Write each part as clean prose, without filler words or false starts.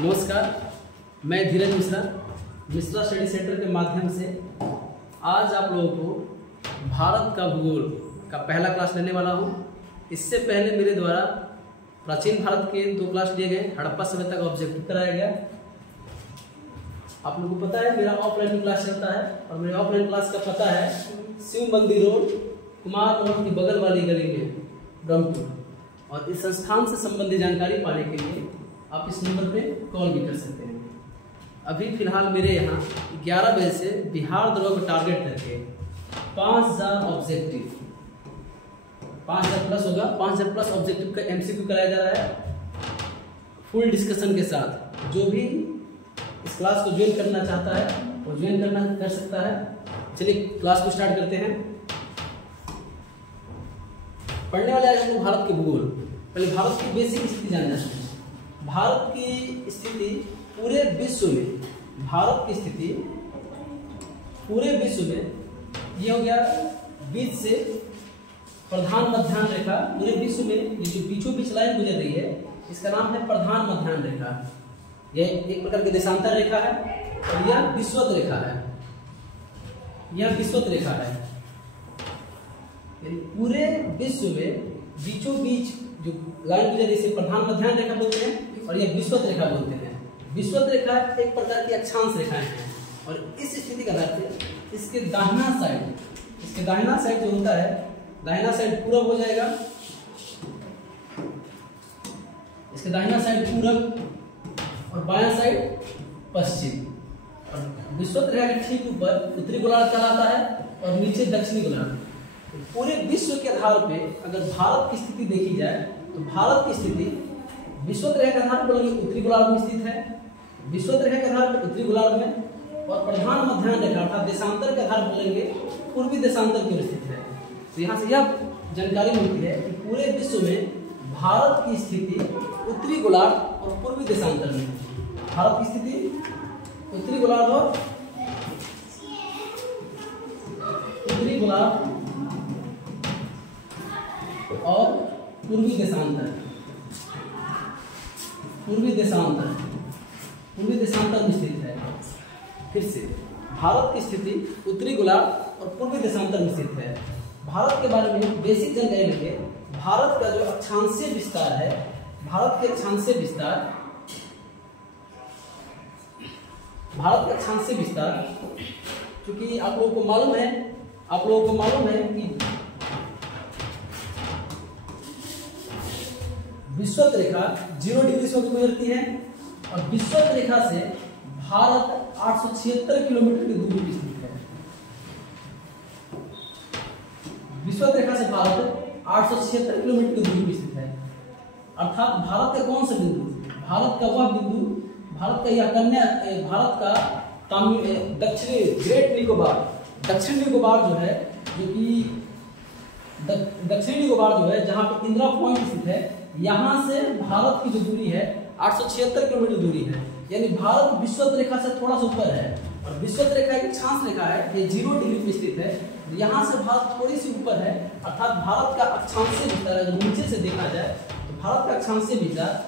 नमस्कार, मैं धीरज Mishra Mishra study centre के माध्यम से आज आप लोगों को भारत का भूगोल का पहला क्लास लेने वाला हूं। इससे पहले मेरे द्वारा प्राचीन भारत के 2 क्लास लिए गए, हड़प्पा सभ्यता का ऑब्जेक्टिव कराया गया। आप लोगों को पता है मेरा ऑफलाइन क्लास चलता है और मेरे ऑफलाइन क्लास का पता है शिव मंदिर रोड, कुमार रोड की बगल वाली गली में ब्रह्मपुर। और इस संस्थान से संबंधित जानकारी पाने के लिए आप इस नंबर पे कॉल भी कर सकते हैं। अभी फिलहाल मेरे यहाँ 11 बजे से बिहार दौरा को टारगेट करके 5000 ऑब्जेक्टिव 5000 प्लस होगा, 5000 प्लस ऑब्जेक्टिव का एमसीक्यू कराया जा रहा है फुल डिस्कशन के साथ। जो भी इस क्लास को ज्वाइन करना चाहता है वो ज्वाइन कर सकता है। चलिए क्लास को स्टार्ट करते हैं। पढ़ने वाले आज हम लोग भारत के भूगोल। पहले भारत की बेसिक स्थिति जानना चाहिए। भारत की स्थिति पूरे विश्व में, भारत की स्थिति पूरे विश्व में ये हो गया बीच से प्रधान मध्याह्न रेखा। पूरे विश्व में ये जो बीचों बीच लाइन गुजर रही है इसका नाम है प्रधान मध्याह्न रेखा। यह एक प्रकार की देशांतर रेखा है और यह विषुवत रेखा है। यह विषुवत रेखा है। पूरे विश्व में बीचों बीच जो लाइन गुजर इसे प्रधान मध्याह्न रेखा बोलते हैं और यह विषुवत रेखा बोलते हैं। विषुवत रेखा एक प्रकार की अक्षांश रेखाएं हैं और इस स्थिति का आधार पे इसके दाहिना साइड जो होता है, दाहिना साइड पूरब हो जाएगा, इसके दाहिना साइड पूरब और बायां साइड पश्चिम। और विषुवत रेखा के ठीक ऊपर उत्तरी गोलार्ध कहलाता है और नीचे दक्षिणी गोलार्ध। पूरे विश्व के आधार पे अगर भारत की स्थिति देखी जाए तो भारत की स्थिति विषुवत रेखा के आधार पर बोलेंगे उत्तरी गोलार्ध में स्थित है, विषुवत रेखा के आधार पर उत्तरी गोलार्ध में, और प्रधान मध्याह्न रेखा अर्थात देशांतर के आधार पर बोलेंगे पूर्वी देशांतर की ओर स्थित है। तो यहाँ से यह जानकारी मिलती है कि पूरे विश्व में भारत की स्थिति उत्तरी गोलार्ध और पूर्वी देशांतर में। भारत की स्थिति उत्तरी गोलार्ध और उत्तरी गोलार्ध और पूर्वी देशांतर में स्थित है। फिर से भारत की स्थिति उत्तरी गोलार्ध और पूर्वी देशांतर में स्थित है। भारत के बारे में बेसिक जानकारी लेंगे। भारत का जो अक्षांशीय विस्तार है, भारत के अक्षांशीय विस्तार क्योंकि आप लोगों को मालूम है कि विषुवत रेखा 0 डिग्री से गुजरती है और विषुवत रेखा से भारत 876 किलोमीटर की दूरी पर स्थित है। विषुवत रेखा से भारत 876 किलोमीटर की दूरी पर स्थित है। अर्थात भारत का कौन सा बिंदु, भारत का वह बिंदु, भारत का यह कन्या, भारत का दक्षिणी ग्रेट निकोबार, दक्षिणी निकोबार जो है, जो कि दक्षिणी निकोबार जो है जहां पे इंदिरा पॉइंट स्थित है, यहां से भारत की जो दूरी है 876 किलोमीटर दूरी है। यानी भारत विषुवत रेखा से थोड़ा सा ऊपर है और विषुवत रेखा एक अक्षांश रेखा है, ये 0 डिग्री पे स्थित है। यहां से भारत थोड़ी सी ऊपर है। अर्थात भारत का अक्षांशीय विस्तार अगर नीचे से देखा जाए तो भारत का अक्षांशीय विस्तार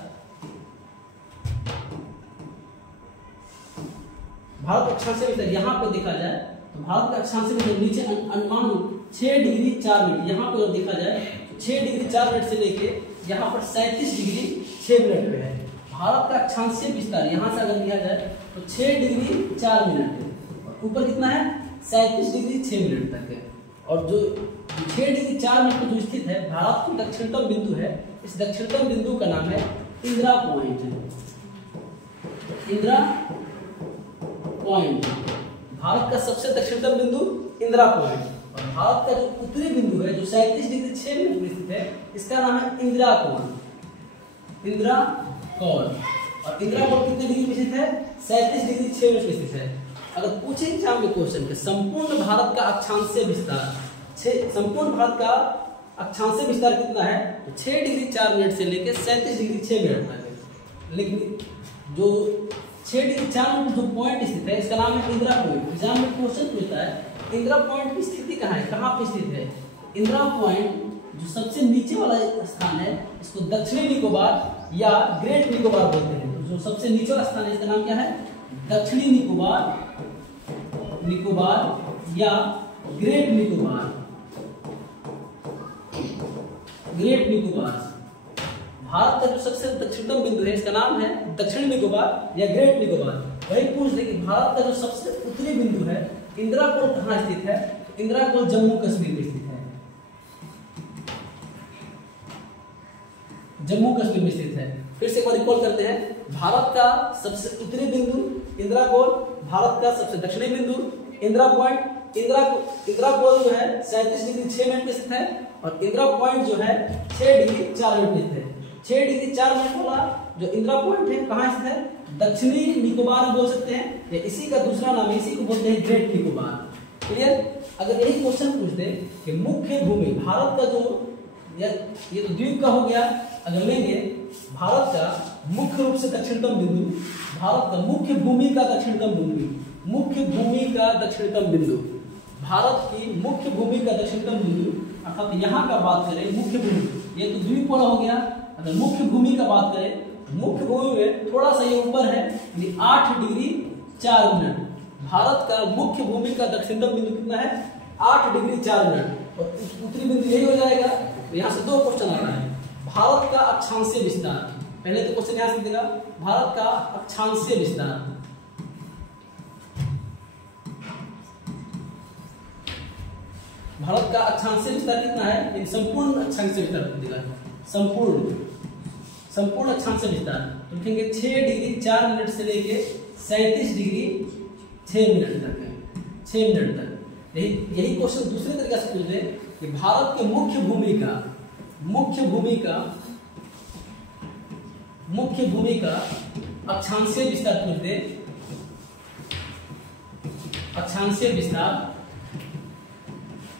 यहाँ पे देखा जाए तो भारत का अक्षांशीय विस्तार नीचे अनुमान 6 डिग्री 4 मिनट, यहाँ पे देखा जाए तो 6 डिग्री 4 मिनट से लेके यहाँ पर 37 डिग्री 6 मिनट पे है। भारत का अक्षांशीय विस्तार यहाँ से अगर लिया जाए तो 6 डिग्री 4 मिनट है, ऊपर कितना है 37 डिग्री 6 मिनट तक है। और जो 6 डिग्री 4 मिनट पर जो स्थित है भारत की दक्षिणतम बिंदु है, इस दक्षिणतम बिंदु का नाम है इंदिरा पॉइंट। इंदिरा पॉइंट भारत का सबसे दक्षिणतम बिंदु इंदिरा पॉइंट। और भारत का जो उत्तरी बिंदु है जो 37 डिग्री 6 मिनट पर स्थित है, इसका नाम है इंदिरा कोण। इंदिरा कोण और इंदिरा कोण कितने डिग्री पे स्थित है 37 डिग्री 6 मिनट पे स्थित है। अगर पूछे एग्जाम में क्वेश्चन के संपूर्ण भारत का अक्षांशीय विस्तार कितना है तो 6 डिग्री 4 मिनट से लेकर 37 डिग्री 6 मिनट तक है। लेकिन जो 6 डिग्री 4 मिनट जो पॉइंट स्थित है इसका नाम है इंदिरा पॉइंट। एग्जाम में क्वेश्चन पूछता है इंदिरा पॉइंट की स्थिति कहाँ है, कहाँ पे स्थित है। इंदिरा पॉइंट जो सबसे नीचे वाला स्थान है इसको दक्षिणी निकोबार या ग्रेट निकोबार बोलते हैं। जो सबसे निचला स्थान है इसका नाम क्या है? दक्षिणी निकोबार, निकोबार या ग्रेट निकोबार, ग्रेट निकोबार। भारत का जो सबसे दक्षिणतम बिंदु है इसका नाम है दक्षिणी निकोबार या ग्रेट निकोबार। वही पूछ दे कि भारत का जो सबसे उत्तरी बिंदु है इंदिरा कोल कहाँ स्थित है? इंदिरा कोल जम्मू कश्मीर में स्थित है, जम्मू कश्मीर में स्थित है। फिर से एक बार रिकॉल करते हैं, भारत का सबसे उत्तरी बिंदु इंदिरा कोल, भारत का सबसे दक्षिणी बिंदु इंदिरा पॉइंट। इंदिरा कोल जो है 37 डिग्री 6 मिनट पे स्थित है और इंदिरा पॉइंट जो है 6 डिग्री 4 मिनट पे स्थित है। 6 डिग्री 4 मिनट वाला जो इंदिरा पॉइंट है कहाँ स्थित है? दक्षिणी निकोबार बोल सकते हैं या इसी का दूसरा नाम इसी को बोलते हैं ग्रेट निकोबार। क्लियर? अगर यही क्वेश्चन पूछ दे कि मुख्य भूमि भारत का जो ये तो द्वीप का हो गया, अगर लेंगे भारत का मुख्य रूप से दक्षिणतम बिंदु, भारत का मुख्य भूमि का दक्षिणतम बिंदु, मुख्य भूमि का दक्षिणतम बिंदु, भारत की मुख्य भूमि का दक्षिणतम बिंदु अर्थात यहाँ का बात करें मुख्य भूमि, ये तो द्वीप वाला हो गया। अगर मुख्य भूमि का बात करें, मुख्य भूमि में थोड़ा सा ये ऊपर है 8 डिग्री 4 मिनट। भारत का मुख्य भूमि का दक्षिणतम बिंदु कितना है? 8 डिग्री 4 मिनट। और उत्तरी बिंदु यही हो जाएगा। तो यहाँ से दो क्वेश्चन आ रहा है। भारत का अक्षांशीय विस्तार, पहले तो क्वेश्चन यहाँ से देगा भारत का अक्षांशीय विस्तार। भारत का अक्षांशीय विस्तार कितना है? संपूर्ण अक्षांशीय विस्तार देगा, संपूर्ण अक्षांशीय विस्तार तो लिखेंगे 6 डिग्री 4 मिनट से लेके 37 डिग्री 6 मिनट तक है, 6 मिनट तक। यही क्वेश्चन दूसरे तरीके से पूछ दे कि भारत के मुख्य भूमि का अक्षांशीय विस्तार पूछ दे, अक्षांशीय विस्तार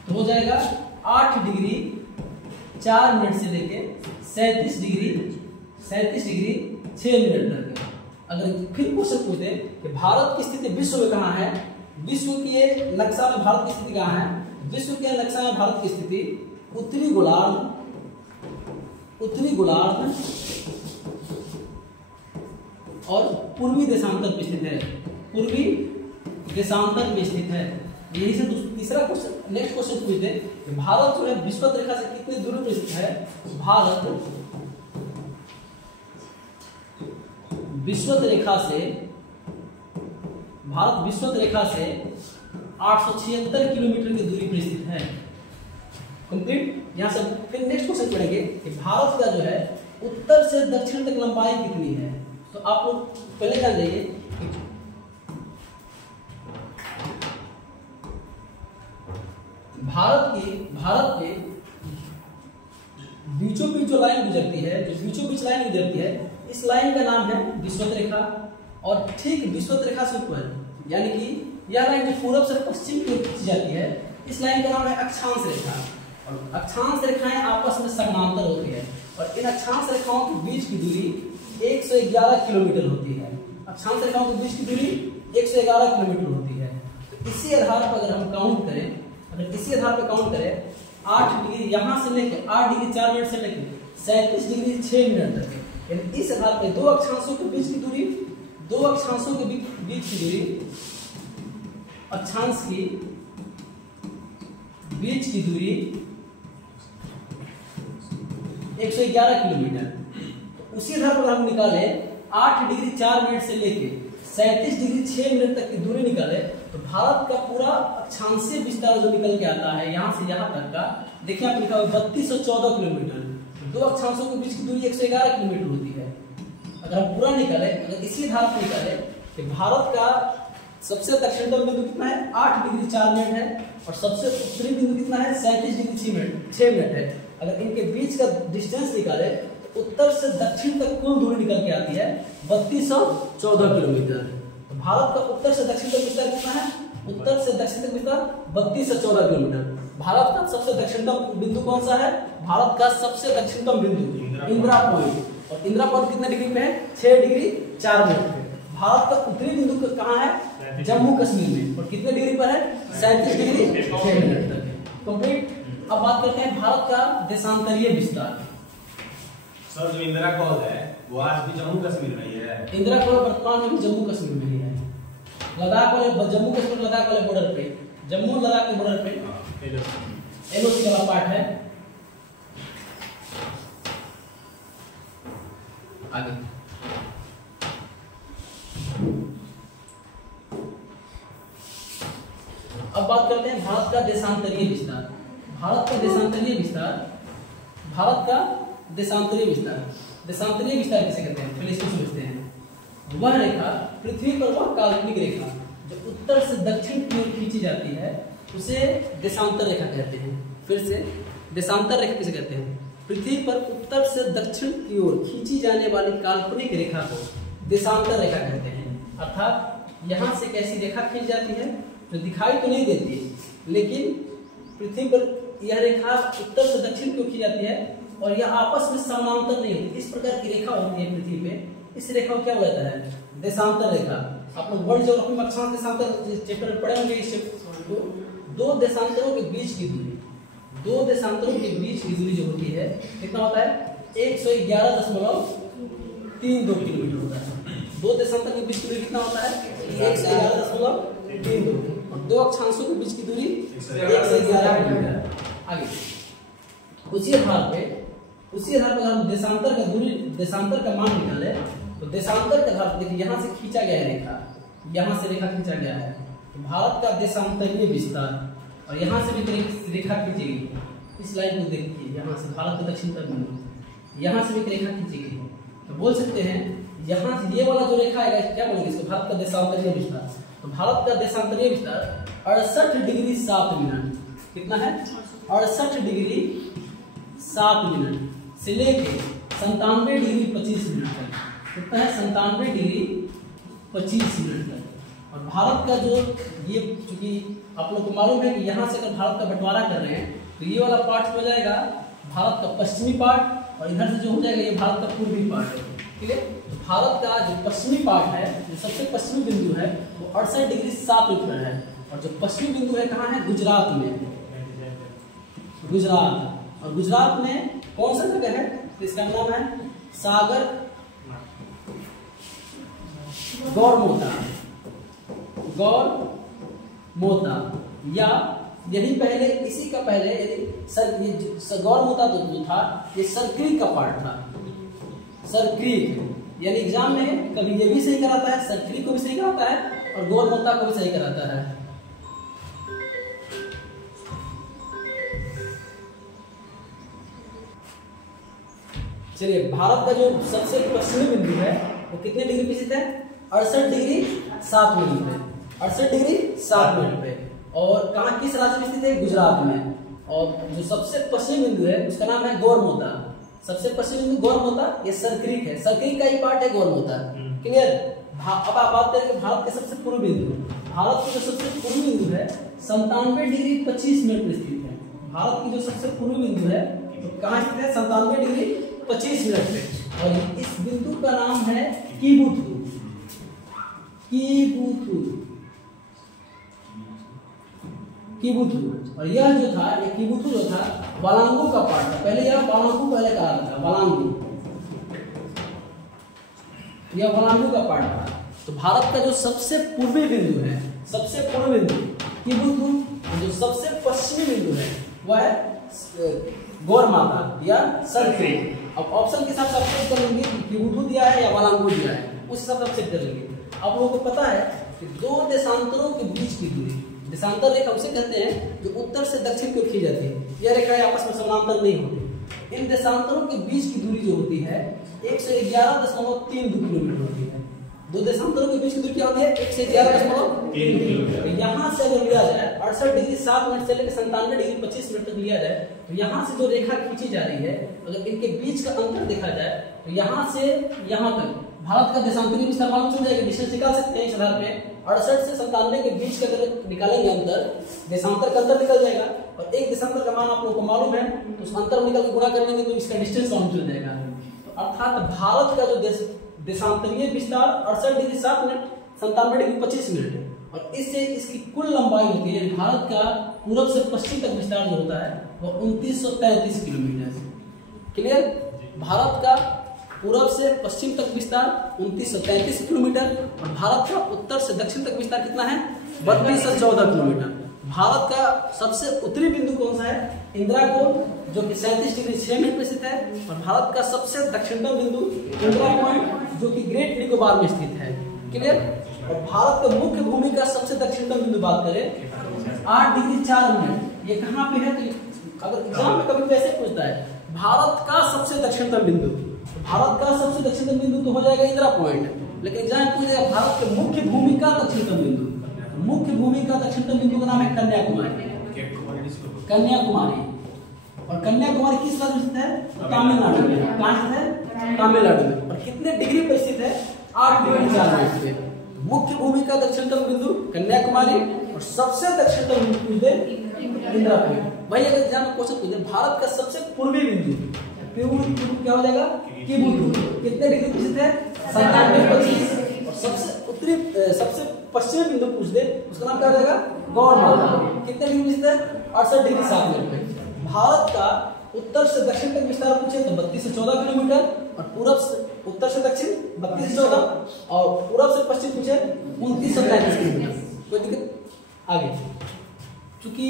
तो हो जाएगा 8 डिग्री 4 मिनट से लेके 37 डिग्री 6 मिनट तक। अगर फिर क्वेश्चन पूछ दे कि भारत की स्थिति विश्व में कहाँ है? विश्व के नक्शा में भारत की स्थिति कहाँ है? विश्व के नक्शा में भारत की स्थिति उत्तरी गोलार्ध और पूर्वी देशांतर में स्थित है, पूर्वी देशांतर में स्थित है। यही से तीसरा क्वेश्चन, नेक्स्ट क्वेश्चन पूछ दे कि भारत जो है विषुवत रेखा से कितनी दूरी पर स्थित है? भारत विषुवत रेखा से 876 किलोमीटर की दूरी पर स्थित है। कंप्लीट। यहां से फिर नेक्स्ट क्वेश्चन पढ़ेंगे कि भारत का जो है उत्तर से दक्षिण तक लंबाई कितनी है? तो आप लोग पहले जान जाइए भारत के बीचों बीच जो लाइन गुजरती है, इस लाइन का नाम है विषुवत रेखा। और ठीक विषुवत रेखा से ऊपर यानी कि यह लाइन जो पूर्व से पश्चिम की ओर खींची जाती है, इस लाइन का नाम है अक्षांश रेखा। और अक्षांश रेखाएं आपस में समानांतर होती है और इन अक्षांश रेखाओं के बीच की दूरी 111 किलोमीटर होती है। अक्षांश रेखाओं के बीच की दूरी 111 किलोमीटर होती है। तो इसी आधार पर अगर हम काउंट करें, 8 डिग्री यहाँ से लेकर 8 डिग्री 4 मिनट से लेकर 37 डिग्री 6 मिनट तक, यानी इस आधार पर दो अक्षांशों के बीच की दूरी, अक्षांश की बीच की दूरी 111 किलोमीटर। तो उसी आधार पर हम निकाले 8 डिग्री 4 मिनट से लेके 37 डिग्री 6 मिनट तक की दूरी निकाले तो भारत का पूरा अक्षांशीय विस्तार जो निकल के आता है यहाँ से यहाँ तक का, देखिए आप लिखा हुआ 3214 किलोमीटर। दो अक्षांशों के बीच की दूरी 111 किलोमीटर होती है। अगर हम पूरा निकाले, अगर इसी आधार पर निकाले कि भारत का सबसे दक्षिणतम बिंदु कितना है? 8 डिग्री 4 मिनट है और सबसे उत्तरी बिंदु कितना है? 37 डिग्री 6 मिनट है। अगर इनके बीच का डिस्टेंस निकाले तो उत्तर से दक्षिण तक कुल दूरी निकल के आती है 3214 किलोमीटर। तो भारत का उत्तर से दक्षिण तक विस्तार कितना है? उत्तर से दक्षिण तक विस्तार 3214 किलोमीटर। भारत का सबसे दक्षिणतम बिंदु कौन सा है? भारत का सबसे दक्षिणतम बिंदु इंदिरा पॉइंट। और इंदिरा पॉइंट कितने डिग्री पे है? 6 डिग्री 4 मिनट पे। भारत का उत्तरी बिंदु कहाँ है? जम्मू कश्मीर में। और कितने डिग्री पर है? 37 डिग्री 6 मिनट तक। कंप्लीट। अब बात करते हैं भारत का देशांतरीय विस्तार। सर जो इंदिरा कॉल है वो आज भी जम्मू कश्मीर में ही है। इंदिरा कॉल वर्तमान में भी जम्मू कश्मीर में ही है। लद्दाख वाले जम्मू कश्मीर लद्दाख वाले बॉर्डर पे, जम्मू लद्दाख के बॉर्डर पे एलओसी वाला पार्ट है। आगे अब बात करते हैं भारत का देशांतरीय विस्तार। भारत का देशांतरीय विस्तार, भारत का देशांतरीय विस्तार, देशांतरीय विस्तार किसे कहते हैं पहले इसको समझते हैं। वह रेखा पृथ्वी पर वह काल्पनिक रेखा जो उत्तर से दक्षिण की ओर खींची जाती है उसे देशांतर रेखा कहते हैं। फिर से देशांतर रेखा किसे कहते हैं? पृथ्वी पर उत्तर से दक्षिण की ओर खींची जाने वाली काल्पनिक रेखा को देशांतर रेखा कहते हैं। अर्थात यहाँ से कैसी रेखा खींच जाती है जो दिखाई तो नहीं देती लेकिन पृथ्वी पर यह रेखा उत्तर से दक्षिण की ओर खींची जाती है और यह आपस में समानांतर नहीं होती। इस प्रकार की रेखा होती है पृथ्वी पे, इस रेखा को क्या बोला जाता है? देशांतर रेखा। आप लोग वर्ल्ड ज्योग्राफी में अक्षांश देशांतर चैप्टर में पढ़े होंगे। दो देशांतरों के बीच की दूरी, दो देशांतरों के बीच की दूरी जो होती है कितना होता है? 111.32 किलोमीटर होता है। दो देशांतर के बीच की दूरी कितना होता है? 111.32 और दो अक्षांशों के बीच की दूरी 111 किलोमीटर। आगे उसी आधार पे अगर हम देशांतर का मान निकाले तो देशांतर के आधार पर देखिए यहाँ से खींचा गया है रेखा, यहाँ से रेखा खींचा गया है तो भारत का देशांतरीय विस्तार और यहाँ से भी रेखा खींची गई। इस लाइन को देखिए, यहाँ से भारत के दक्षिण तक में यहाँ से भी रेखा खींची गई तो बोल सकते हैं यहाँ से ये वाला जो रेखा है क्या बोलेंगे इसको? भारत का देशांतरीय विस्तार। तो भारत का देशांतरीय विस्तार 68 डिग्री 7 मिनट कितना है? 68 डिग्री 7 मिनट से लेके 97 डिग्री 25 मिनट तक। कितना है? 97 डिग्री 25 मिनट तक। और भारत का जो ये, चूंकि आप लोग को मालूम है कि यहाँ से अगर भारत का बंटवारा कर रहे हैं तो ये वाला पार्ट हो जाएगा भारत का पश्चिमी पार्ट और इधर से जो हो जाएगा ये भारत का पूर्वी पार्ट है। ठीक है, भारत का जो पश्चिमी पार्ट है, जो सबसे पश्चिमी बिंदु है वो 68 डिग्री 7 मिनट पर है और जो पश्चिमी बिंदु है कहाँ है? गुजरात में। गुजरात, और गुजरात में कौन सा जगह है? तो इसका नाम है सागर गौरमोता, गौरमोता, या यही पहले इसी का पहले यदि गौरमोता जो था ये सरक्रीक का पार्ट था। सरक्रीक यानी एग्जाम में कभी ये भी सही कराता है, सरक्रीक को भी सही कराता है और गौरमोता को भी सही कराता है। चलिए, भारत का जो सबसे पश्चिमी बिंदु है वो कितने डिग्री पे स्थित है? 68 डिग्री 7 मिनट पे, 68 डिग्री 7 मिनट पे। और कहाँ, किस राज्य में स्थित है? गुजरात में। और जो सबसे पश्चिमी बिंदु है उसका नाम है गौरमोता। सबसे पश्चिमी बिंदु गौरमोता, ये सरक्रीक है, सरक्रीक का ही पार्ट है गौरमोता। क्लियर? अब आप बात करें भारत के सबसे पूर्वी बिंदु। भारत की जो सबसे पूर्वी बिंदु है 97 डिग्री 25 मिनट पर स्थित है। भारत की जो सबसे पूर्वी बिंदु है तो कहाँ स्थित है? 97 डिग्री 25 मिनट पे। और इस बिंदु का नाम है कीबुथु। कीबुथु, कीबुथु। और यह जो था, ये कीबुथु जो था वालांगू का पार्ट था। पहले यह वालांगू पहले कहा था, वालांगू, यह वालांगू का पार्ट था। तो भारत का जो सबसे पूर्वी बिंदु है, सबसे पूर्वी बिंदु कीबुथु, जो सबसे पश्चिमी बिंदु है वह है गौरमाता या सरक्रीक। अब ऑप्शन के साथ आप चेक कर लेंगे कि कीबुथु दिया है या वालांगू दिया है, उस हिसाब से आप चेक कर लेंगे। आप लोगों को पता है कि दो देशांतरों के बीच की दूरी, देशांतर रेखा उसे कहते हैं जो उत्तर से दक्षिण की ओर खींची जाती है। यह रेखाएं आपस में समानांतर नहीं होती। इन देशांतरों के बीच की दूरी जो होती है 111.32 किलोमीटर होती है। दो देशांतरों के बीच की दूरी क्या होती है? 111.32 किलोमीटर। यहाँ से अगर लिया जाए 68 डिग्री 7 मिनट से लेकर 97 डिग्री 25 मिनट तक लिया जाए तो यहाँ से जो रेखा खींची जा रही है अगर इनके बीच का अंतर देखा जाए तो यहाँ से यहाँ तक भारत का देशांतरीय विस्तार मालूम चल जाएगा। डिस्टेंस निकाल सकते हैं इस आधार पे। 68 से 97 के बीच का अगर निकालेंगे अंतर, देशांतर का अंतर निकल जाएगा और एक देशांतर का मान आप लोगों को मालूम है तो उस अंतर निकाल के गुणा कर लेंगे तो इसका डिस्टेंस मालूम चल जाएगा। तो अर्थात भारत का जो देशांतरीय विस्तार 68 डिग्री 7 मिनट 97 डिग्री 25 मिनट है और इससे इसकी कुल लंबाई होती है, भारत का पूर्व से पश्चिम तक विस्तार जो होता है वो 2933 किलोमीटर। क्लियर? भारत का पूरब से पश्चिम तक विस्तार 2933 किलोमीटर और भारत का उत्तर से दक्षिण तक विस्तार कितना है 3214 किलोमीटर। भारत का सबसे उत्तरी बिंदु कौन सा है इंदिरा कोण जो कि 37 डिग्री 6 मिनट पर स्थित है और भारत का सबसे दक्षिणतम बिंदु इंदिरा पॉइंट जो कि ग्रेट निकोबार में स्थित है। क्लियर। और भारत का मुख्य भूमि का सबसे दक्षिणतम बिंदु बात करें 8 डिग्री 4 मिनट, ये कहाँ पे है? तो अगर एग्जाम में कभी वैसे पूछता है भारत का सबसे दक्षिणतम बिंदु, भारत का सबसे दक्षिणतम बिंदु तो हो जाएगा इंदिरा पॉइंट, लेकिन एग्जाम में पूछेगा भारत के मुख्य भूमि का दक्षिणतम बिंदु, मुख्य भूमि का दक्षिणतम बिंदु का नाम है कन्याकुमारी। कन्याकुमारी, और कन्याकुमारी किस राज्य में स्थित है? तमिलनाडु में। कहाँ स्थित है? तमिलनाडु में। और कितने डिग्री पर स्थित है? 8 डिग्री 4 मिनट पे। मुख्य भूमि का दक्षिणतम बिंदु कन्याकुमारी और सबसे दक्षिणतम बिंदु पूछे इंदिरा पॉइंट। भाई अगर एग्जाम में क्वेश्चन पूछे भारत का सबसे पूर्वी बिंदु क्या हो जाएगा? किबुटू। कितने डिग्री पर स्थित है? 97.25। और सबसे उत्तरी सबसे पश्चिमी बिंदु पूछ दे उसका नाम क्या हो जाएगा? गौरमाला। कितने डिग्री स्थित है? 68 डिग्री 7 मिनट पे। भारत का उत्तर से दक्षिण तक विस्तार पूछे तो 32 से 14 किलोमीटर और पूरब से उत्तर से दक्षिण 32 से 14 और पूरब से पश्चिम पूछे 29 से 33 किलोमीटर। कोई दिक्कत? आगे चूंकि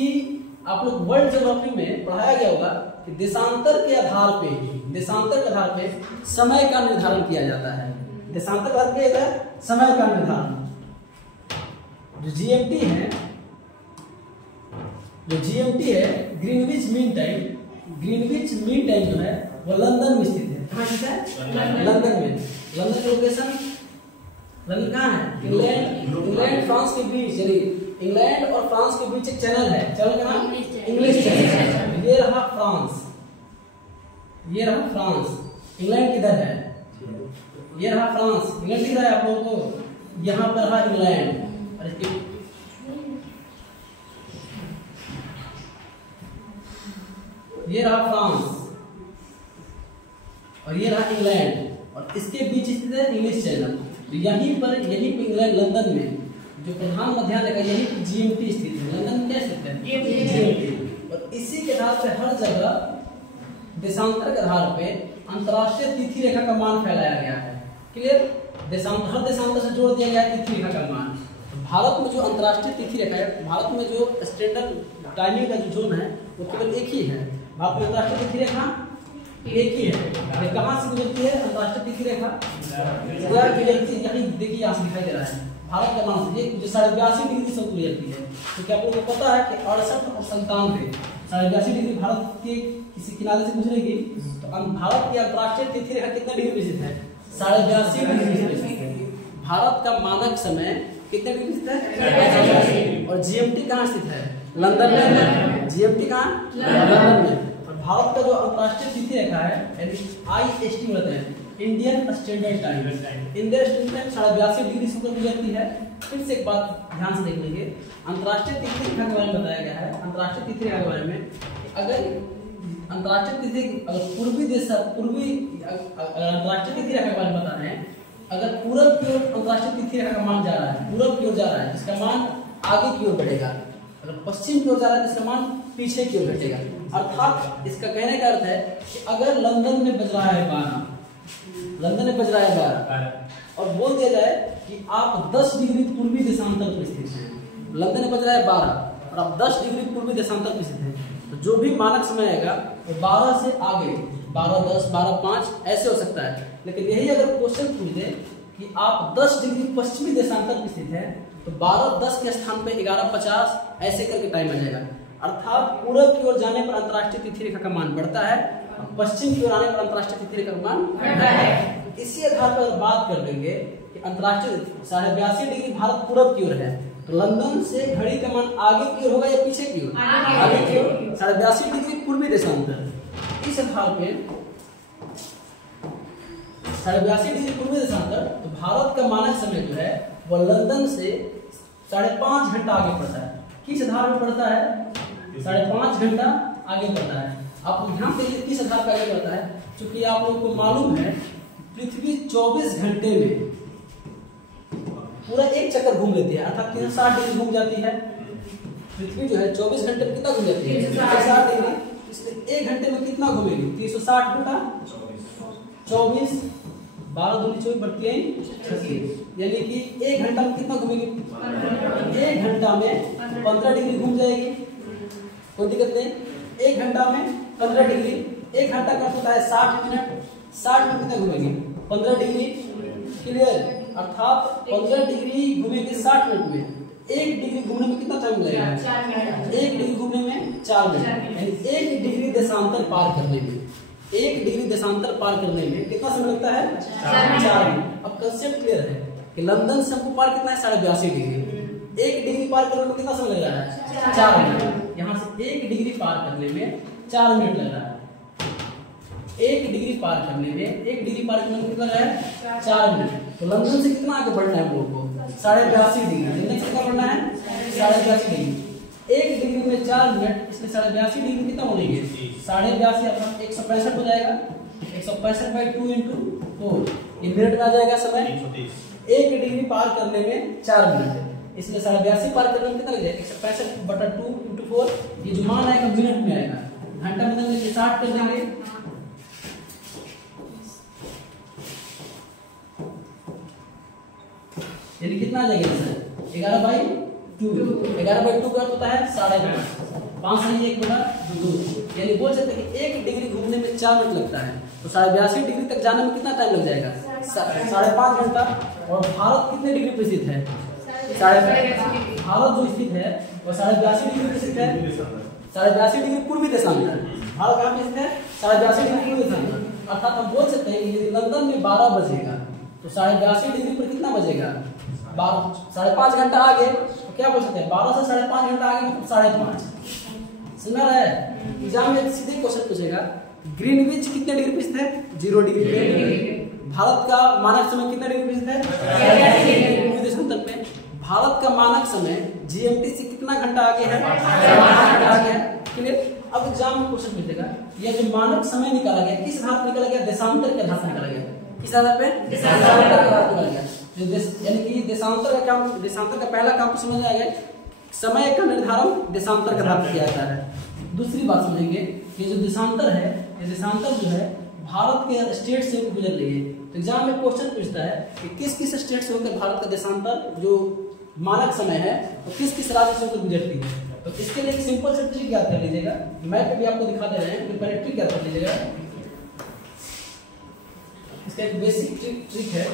आप लोग वर्ल्ड ज्योग्राफी में पढ़ाया गया होगा कि देशांतर के आधार पे समय का निर्धारण किया जाता है। देशांतर का क्या होता है? समय का निर्धारण। जो जीएमटी है ग्रीनविच मीन टाइम जो है वो लंदन में स्थित है। कहाँ स्थित है? लंदन में। लंदन लोकेशन लंदन कहाँ है? इंग्लैंड फ्रांस के बीच, यानी इंग्लैंड और फ्रांस के बीच एक चैनल है। चैनल का नाम इंग्लिश चैनल। ये रहा फ्रांस, इंग्लैंड किधर है? ये रहा फ्रांस, इंग्लैंड दिख रहा है आप लोगों को? यहाँ पर रहा इंग्लैंड और इसके ये रहा फ्रांस और ये रहा इंग्लैंड और इसके बीच स्थित है इंग्लिश चैनल। तो यहीं पर इंग्लैंड लंदन में जो प्रधान मध्यान्ह रेखा यहीं पर जीएमटी स्थित है। लंदन क्या स्थित है? जीएमटी। और इसी के आधार पर हर जगह देशांतर के आधार पे अंतरराष्ट्रीय तिथि रेखा का मान फैलाया गया है। क्लियर। हर देशांतर से जोड़ दिया गया है तिथि रेखा का मान। भारत में जो अंतरराष्ट्रीय तिथि रेखा है, भारत में जो स्टैंडर्ड टाइमिंग का जो जोन है वो केवल एक ही है। भारत में अंतरराष्ट्रीय तिथि रेखा एक ही है। ये कहाँ से गुजरती है अंतरराष्ट्रीय तिथि रेखा? यही देखिए यहाँ से दिखाई दे रहा है। भारत का मान से ये 82.5 डिग्री से गुजरती है। तो क्या आप लोगों को पता है कि 68 और 97 82.5 डिग्री भारत के किसी किनारे से गुजरेगी तो भारत की अंतरराष्ट्रीय तिथि रेखा कितने डिग्री पे स्थित है? 82.5 डिग्री पे स्थित है। भारत का मानक समय कितने डिग्री स्थित है? और जीएमटी कहाँ स्थित है? लंदन में। जीएमटी कहाँ? लंदन में। और भारत का जो अंतरराष्ट्रीय तिथि रेखा है IST बोलते हैं, Indian standard time. Indian standard time 82.5 degree से ऊपर गुजरती है। फिर से एक बात ध्यान से देख लीजिए, अंतरराष्ट्रीय तिथि रेखा के बारे में बताया गया है। अंतरराष्ट्रीय तिथि रेखा के बारे में अगर अंतरराष्ट्रीय तिथि पूर्वी अंतरराष्ट्रीय तिथि रेखा के बारे में बता रहे हैं, अगर पूरब की ओर अंतरराष्ट्रीय तिथि रेखा का मान जा रहा है, पूरब की ओर जा रहा है जिसका मान आगे की ओर बढ़ेगा, अगर पश्चिम की ओर जा रहा है जिसका मान पीछे की ओर घटेगा। अर्थात इसका कहने का अर्थ है कि अगर लंदन में बज रहा है 12 और बोल दिया जाए कि आप 10 डिग्री पूर्वी देशांतर पर स्थित हैं, लंदन में बज रहा है 12 और आप 10 डिग्री पूर्वी देशांतर पर स्थित हैं, तो जो भी मानक समय आएगा वो 12 से आगे 12:10 12:05 ऐसे हो सकता है। लेकिन यही अगर क्वेश्चन पूछ दे कि आप 10 डिग्री पश्चिमी देशांतर पर स्थित हैं तो 12:10 के स्थान पे 11:50 ऐसे करके टाइम आ जाएगा। अर्थात पूरब की ओर जाने पर अंतरराष्ट्रीय तिथि रेखा का मान बढ़ता है और पश्चिम की ओर आने पर अंतरराष्ट्रीय तिथि रेखा का मान बढ़ता है। इसी आधार पर बात कर देंगे कि अंतरराष्ट्रीय 82.5 डिग्री भारत पूरब की ओर है तो लंदन से घड़ी का मान आगे की ओर होगा या पीछे की ओर? आगे की ओर। 82.5 डिग्री पूर्वी देशांतर। इस आधार पे 82.5 डिग्री पूर्वी देशांतर तो भारत का मानक समय जो है वो लंदन से 5.5 घंटा आगे पड़ता है। किस आधार पर पड़ता है? 5.5 घंटा आगे पड़ता है। आप ध्यान देखिए किस आधार पर आगे पड़ता है, क्योंकि आप लोगों को मालूम है पृथ्वी 24 घंटे में पूरा एक चक्कर घूम लेती है, अर्थात 360 डिग्री घूम जाती है। पृथ्वी जो है 24 घंटे में कितना घूम जाती है? 360 डिग्री। इसलिए 1 घंटे में कितना घूमेगी? 360 घंटा 24, 12 दूनी 24 बढ़ती है 36, यानी कि 1 घंटा में कितना घूमेगी? 1 घंटा में 15 डिग्री घूम जाएगी, कोई दिक्कत नहीं। 1 घंटा में 15 डिग्री, 1 घंटा का होता है 60 मिनट, 60 मिनट कितना घूमेगी? 15 डिग्री। क्लियर? अर्थात 15 डिग्री घूमेगी 60 मिनट में। 1 डिग्री घूमने में कितना टाइम लगेगा? 4 मिनट। 1 डिग्री घूमने में 4 मिनट, यानी 1 डिग्री देशांतर पार करने में, 1 डिग्री देशांतर पार करने में कितना समय लगता है? 4 मिनट। अब कंसेप्ट क्लियर है कि लंदन से हमको पार कितना है? 82.5 डिग्री। 1 डिग्री पार करने में कितना समय लग रहा है? 4 मिनट। यहाँ से 1 डिग्री पार करने में 4 मिनट लग रहा है। 1 डिग्री पार करने में, 1 डिग्री पार करने में कितना लग रहा है? 4 मिनट। तो लंदन से कितना आगे बढ़ना है हम लोग को? 82.5 डिग्री। लंदन से कितना बढ़ना है? 82.5 डिग्री। 1 डिग्री में 4 मिनट, इसलिए 82.5 डिग्री कितना बोलेंगे? 82.5 अपना 165 हो जाएगा। 165 बाई 2 इंटू 4, ये मिनट में आ जाएगा समय। 1 डिग्री पार करने में 4 मिनट है, इसलिए 82.5 पार करने में कितना लग जाएगा? 165 बटा 2 इंटू 4, ये जो मान आएगा मिनट में आएगा। घंटा में बदल के 60 कर देंगे, यानी कितना आ जाएगा सर? 11/2। 11/2 का अर्थ होता है 5.5, 5 से 1 बटा 2, यानी बोल सकते हैं कि 1 डिग्री घूमने में 4 मिनट लगता है। तो 82.5 डिग्री तक जाने में कितना टाइम लग जाएगा? 5.5 घंटा। और भारत कितने डिग्री पर स्थित है? भारत जो स्थित है वो 82.5 डिग्री पर स्थित है। 82.5 डिग्री पूर्वी देशांतर। भारत कहाँ पे स्थित है? 82.5 डिग्री पूर्वी देशांतर। अर्थात हम बोल सकते हैं कि यदि लंदन में 12 बजेगा तो 82.5 डिग्री पर कितना बजेगा? 5.5 घंटा आगे। तो क्या बोल सकते हैं? 12 से 5.5 घंटा आगे मतलब 5.5। समझ रहा है? एग्जाम में सीधे क्वेश्चन पूछेगा ग्रीनविच कितने डिग्री पे स्थित है? 0 डिग्री पे। भारत का मानक समय कितने डिग्री पे स्थित है? पूर्वी देशांतर पे। भारत का मानक समय जीएमटी से कितना घंटा आगे है? 5 घंटा आगे है। क्लियर? अब एग्जाम में क्वेश्चन पूछेगा यह जो मानक समय निकाला गया किस आधार पर निकाला गया? देशांतर के आधार पर निकाला गया। किस आधार पे? देशांतर के आधार पर निकाला गया। यानी कि देशांतर का काम, देशांतर का पहला काम समझ आएगा, समय का निर्धारण देशांतर के आधार पर किया जाता है। दूसरी बात समझेंगे कि जो देशांतर है, ये देशांतर जो है भारत के स्टेट से गुजर रही है। तो एग्जाम में क्वेश्चन पूछता है कि किस किस स्टेट से होकर भारत का देशांतर जो मानक समय है तो किस किस राज्य से होकर गुजरती है। तो इसके लिए एक सिंपल सा ट्रिक याद कर लीजिएगा, मैप पे भी आपको दिखा दे रहे हैं, फिर पहले ट्रिक याद कर लीजिएगा। इसका एक बेसिक ट्रिक है,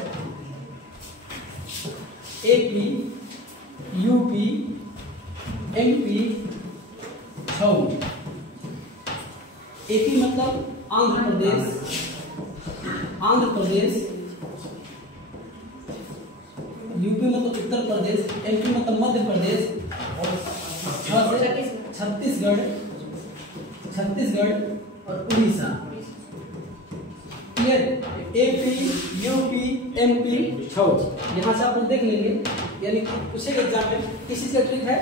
एपी, यूपी, एमपी, छऊ। एपी मतलब आंध्र प्रदेश, आंध्र प्रदेश, यूपी मतलब उत्तर प्रदेश, एमपी मतलब मध्य प्रदेश, और छत्तीसगढ़, छत्तीसगढ़ और Orissa. Clear? AP, UP, MP, Chhau. यहाँ से आप लोग देख लेंगे, यानी पूछेगा एग्जाम में किसी से ट्रिक है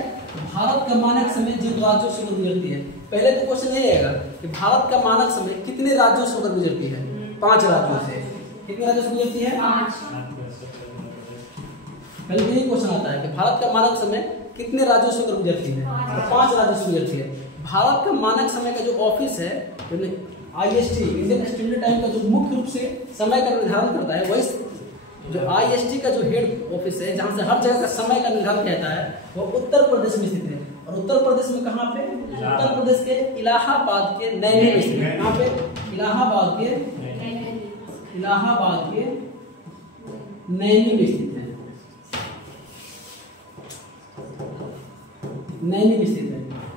भारत का मानक समय जिन राज्यों से गुजरती है। पहले तो क्वेश्चन यही आएगा कि भारत का मानक समय कितने राज्यों से होकर गुजरती है? 5 राज्यों से। कितने राज्यों से गुजरती है? 5। पहले यही क्वेश्चन आता है कि भारत का मानक समय कितने राज्यों से होकर गुजरती है? तो 5 राज्यों से गुजरती है। भारत का मानक समय का जो ऑफिस है, IST, इंडियन स्टैंडर्ड टाइम का जो मुख्य रूप से समय का निर्धारण करता है, वही जो IST का जो हेड ऑफिस है जहां से हर जगह का समय का निर्धारण कहता है, वो उत्तर प्रदेश में स्थित है। और उत्तर प्रदेश में कहां पे? उत्तर प्रदेश के इलाहाबाद के नैनी में स्थित है। कहां पे? इलाहाबाद के नैनी में स्थित है। नैनी में स्थित है।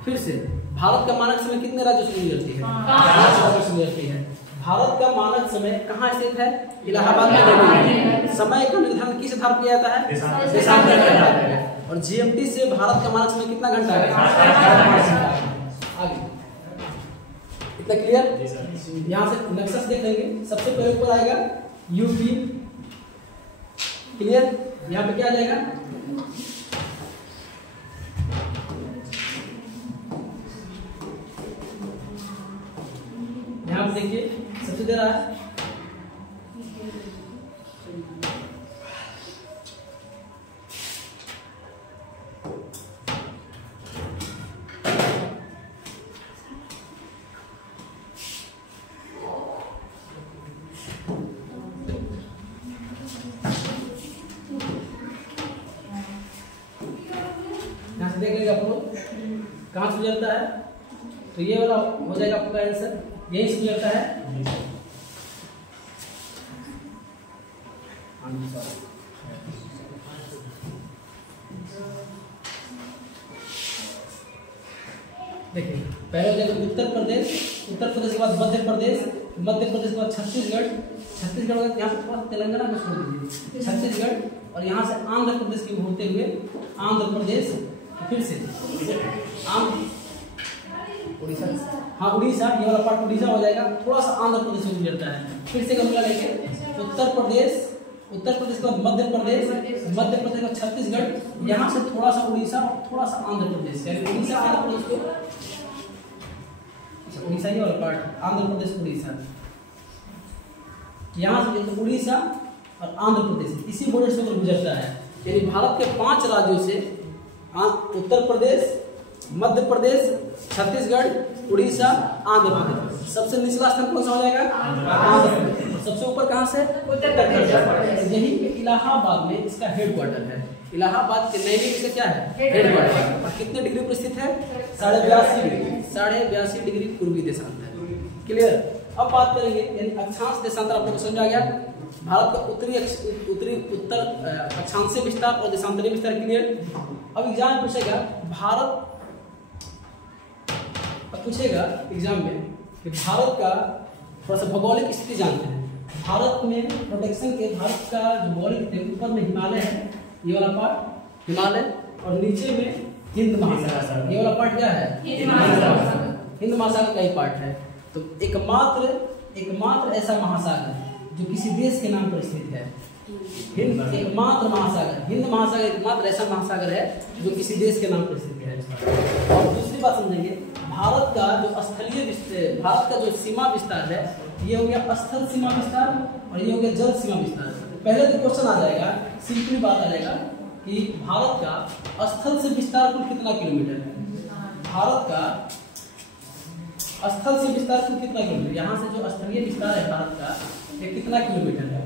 फिर से भारत का मानक समय कितने राज्यों से गुजरती है? 5 राज्यों से गुजरती है। भारत का मानक समय कहाँ स्थित है? इलाहाबाद में। समय का निर्धारण किस आधार पर किया जाता है? देशांतर के आधार पर। और जीएमटी से भारत का मानक समय कितना घंटा है? 5 घंटा। आगे इतना क्लियर? यहाँ से नक्शा से देख लेंगे। सबसे पहले ऊपर आएगा यूपी। क्लियर? यहाँ पे क्या आ जाएगा? यहाँ पे देखिए सबसे दे रहा है देख लीजिए आप लोग कहाँ से गुजरता है, तो ये वाला हो जाएगा आपका आंसर, यही से गुजरता है। देखिए पहले हो जाएगा उत्तर प्रदेश, उत्तर प्रदेश के बाद मध्य प्रदेश, मध्य प्रदेश के बाद छत्तीसगढ़, छत्तीसगढ़ के यहाँ से थोड़ा तेलंगाना में छोड़ दीजिए, छत्तीसगढ़ और यहाँ से आंध्र प्रदेश के होते हुए आंध्र प्रदेश, फिर से उड़ीसा, हाँ उड़ीसा, ये वाला पार्ट उड़ीसा हो जाएगा, थोड़ा सा आंध्र प्रदेश में गुजरता है। फिर से कब लेंगे उत्तर प्रदेश, उत्तर प्रदेश के बाद मध्य प्रदेश, मध्य प्रदेश का छत्तीसगढ़, यहाँ से थोड़ा सा उड़ीसा और थोड़ा सा आंध्र प्रदेश, यानी उड़ीसा आंध्र प्रदेश को, उड़ीसा ही वाला पार्ट आंध्र प्रदेश उड़ीसा, यहाँ से तो उड़ीसा और आंध्र प्रदेश इसी बॉर्डर से गुजरता है। यानी भारत के 5 राज्यों से उत्तर प्रदेश, मध्य प्रदेश, छत्तीसगढ़, उड़ीसा, आंध्र प्रदेश, सबसे निचला स्थान कौन सा हो जाएगा, आंध्र प्रदेश, सबसे ऊपर कहाँ से, उत्तर प्रदेश। यही पे इलाहाबाद में इसका हेडक्वार्टर है, इलाहाबाद के नैनी में क्या है, हेडक्वार्टर। और कितने डिग्री पर स्थित है, 82.5 डिग्री, 82.5 डिग्री पूर्वी देशांतर। क्लियर। अब बात करेंगे यानी अक्षांश देशांतर, आप लोग समझ आ गया। भारत का उत्तरी उत्तर अक्षांशीय विस्तार और देशांतरीय विस्तार। क्लियर। अब एग्जाम पूछेगा भारत, पूछेगा एग्जाम में कि भारत का थोड़ा सा भौगोलिक स्थिति जानते हैं। भारत में प्रोटेक्शन के भारत का जो भौगोलिक थे, ऊपर में हिमालय है, ये वाला पार्ट हिमालय, और नीचे में हिंद महासागर, ये वाला पार्ट क्या है, हिंद महासागर का ही पार्ट है। तो एकमात्र ऐसा महासागर जो किसी देश के नाम पर स्थित है, हिंद एकमात्र महासागर, हिंद महासागर एकमात्र ऐसा महासागर है जो किसी देश के नाम पर स्थित है। और दूसरी बात समझेंगे, भारत का जो स्थलीय विस्तार, भारत का जो सीमा विस्तार है, ये हो गया स्थल सीमा विस्तार और ये हो गया जल सीमा विस्तार। पहले तो क्वेश्चन आ जाएगा, सिंपली बात आ जाएगा कि भारत का स्थल से विस्तार कुल कितना किलोमीटर है, भारत का स्थल से विस्तार कुल कितना किलोमीटर, यहाँ से जो स्थलीय विस्तार है भारत का, ये कितना किलोमीटर है,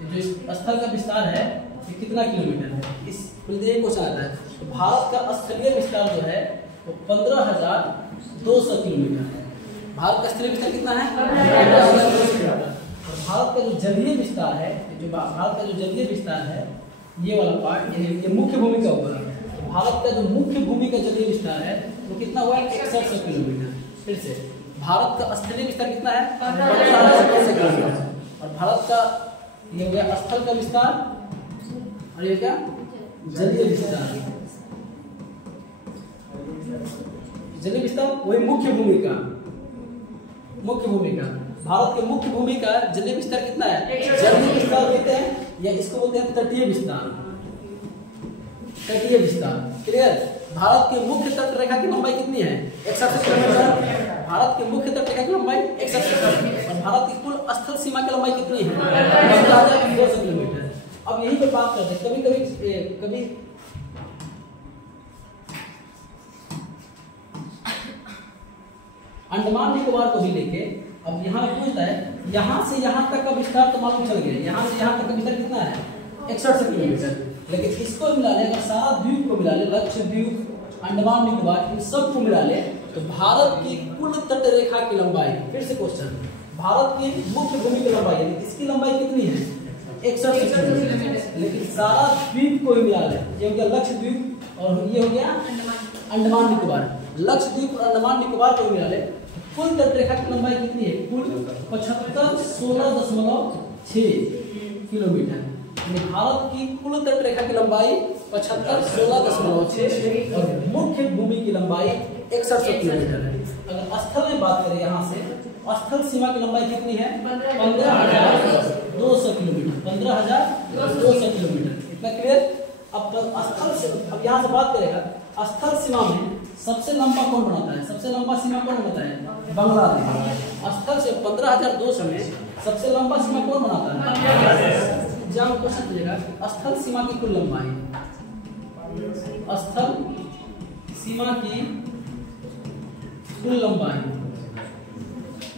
जो स्थल का विस्तार है ये कितना किलोमीटर है, इस क्वेश्चन आता है। तो भारत का स्थलीय विस्तार जो है वो 15,200 किलोमीटर है। भारत का स्थलीय विस्तार कितना है, 15,200 किलोमीटर। और भारत का जो जलीय विस्तार है, जो भारत का जो जलीय विस्तार है, ये वाला पार्ट, ये मुख्य भूमि का हुआ है। भारत का जो मुख्य भूमि का जलीय विस्तार है वो कितना हुआ है, 6100 किलोमीटर। फिर से भारत का स्थलीय विस्तार कितना है, 15,200 किलोमीटर। और भारत का ये हो गया स्थल का विस्तार और ये क्या, जलीय विस्तार। जलीय विस्तार वही मुख्य भूमि का, मुख्य भूमि का, भारत के मुख्य भूमि का जलीय विस्तार कितना है, जलीय विस्तार कहते हैं, या इसको बोलते हैं तटीय विस्तार, तटीय विस्तार। क्लियर। भारत के मुख्य तट रेखा की लंबाई कितनी है, 61 किलोमीटर। भारत के मुख्य तट रेखा की लंबाई 61 किलोमीटर। और भारत की कुल स्थल सीमा की लंबाई कितनी है, 15,200 किलोमीटर। अब यही पे बात करते हैं, कभी अंडमान निकोबार को भी लेके, अब यहाँ पूछता है यहाँ से यहाँ तक का विस्तार तो मालूम चल गया, यहाँ से यहाँ तक का विस्तार कितना है, 61 किलोमीटर। लेकिन इसको मिला ले, अगर सारा द्वीप को मिला ले, लक्षद्वीप, अंडमान निकोबार, इन सब को मिला ले, तो भारत की कुल तट रेखा की लंबाई, फिर से क्वेश्चन, भारत की मुख्य भूमि की लंबाई, इसकी लंबाई कितनी है, 61 किलोमीटर। लेकिन सारा द्वीप को ही मिला ले, ये हो गया लक्षद्वीप और ये हो गया अंडमान निकोबार, लक्षद्वीप और अंडमान निकोबार को मिला ले, कुल तट रेखा की लंबाई कितनी है, कुल 7516.6 किलोमीटर। भारत की कुल तट रेखा की लंबाई 7516.6 और मुख्य भूमि की लंबाई 6100 किलोमीटर है। अगर स्थल में बात करें, यहाँ से स्थल सीमा की लंबाई कितनी है, 15,200 किलोमीटर, 15,200 किलोमीटर। इतना क्लियर। अब स्थल से, अब यहाँ से बात करेगा, स्थल सीमा में सबसे लंबा कौन बनाता है, सबसे लंबा सीमा कौन बनाता है, बांग्लादेश। स्थल से 15,200 में सबसे लंबा सीमा कौन बनाता है, जहाँ क्वेश्चन पूछेगा स्थल सीमा की कुल लंबाई, स्थल सीमा की कुल लंबाई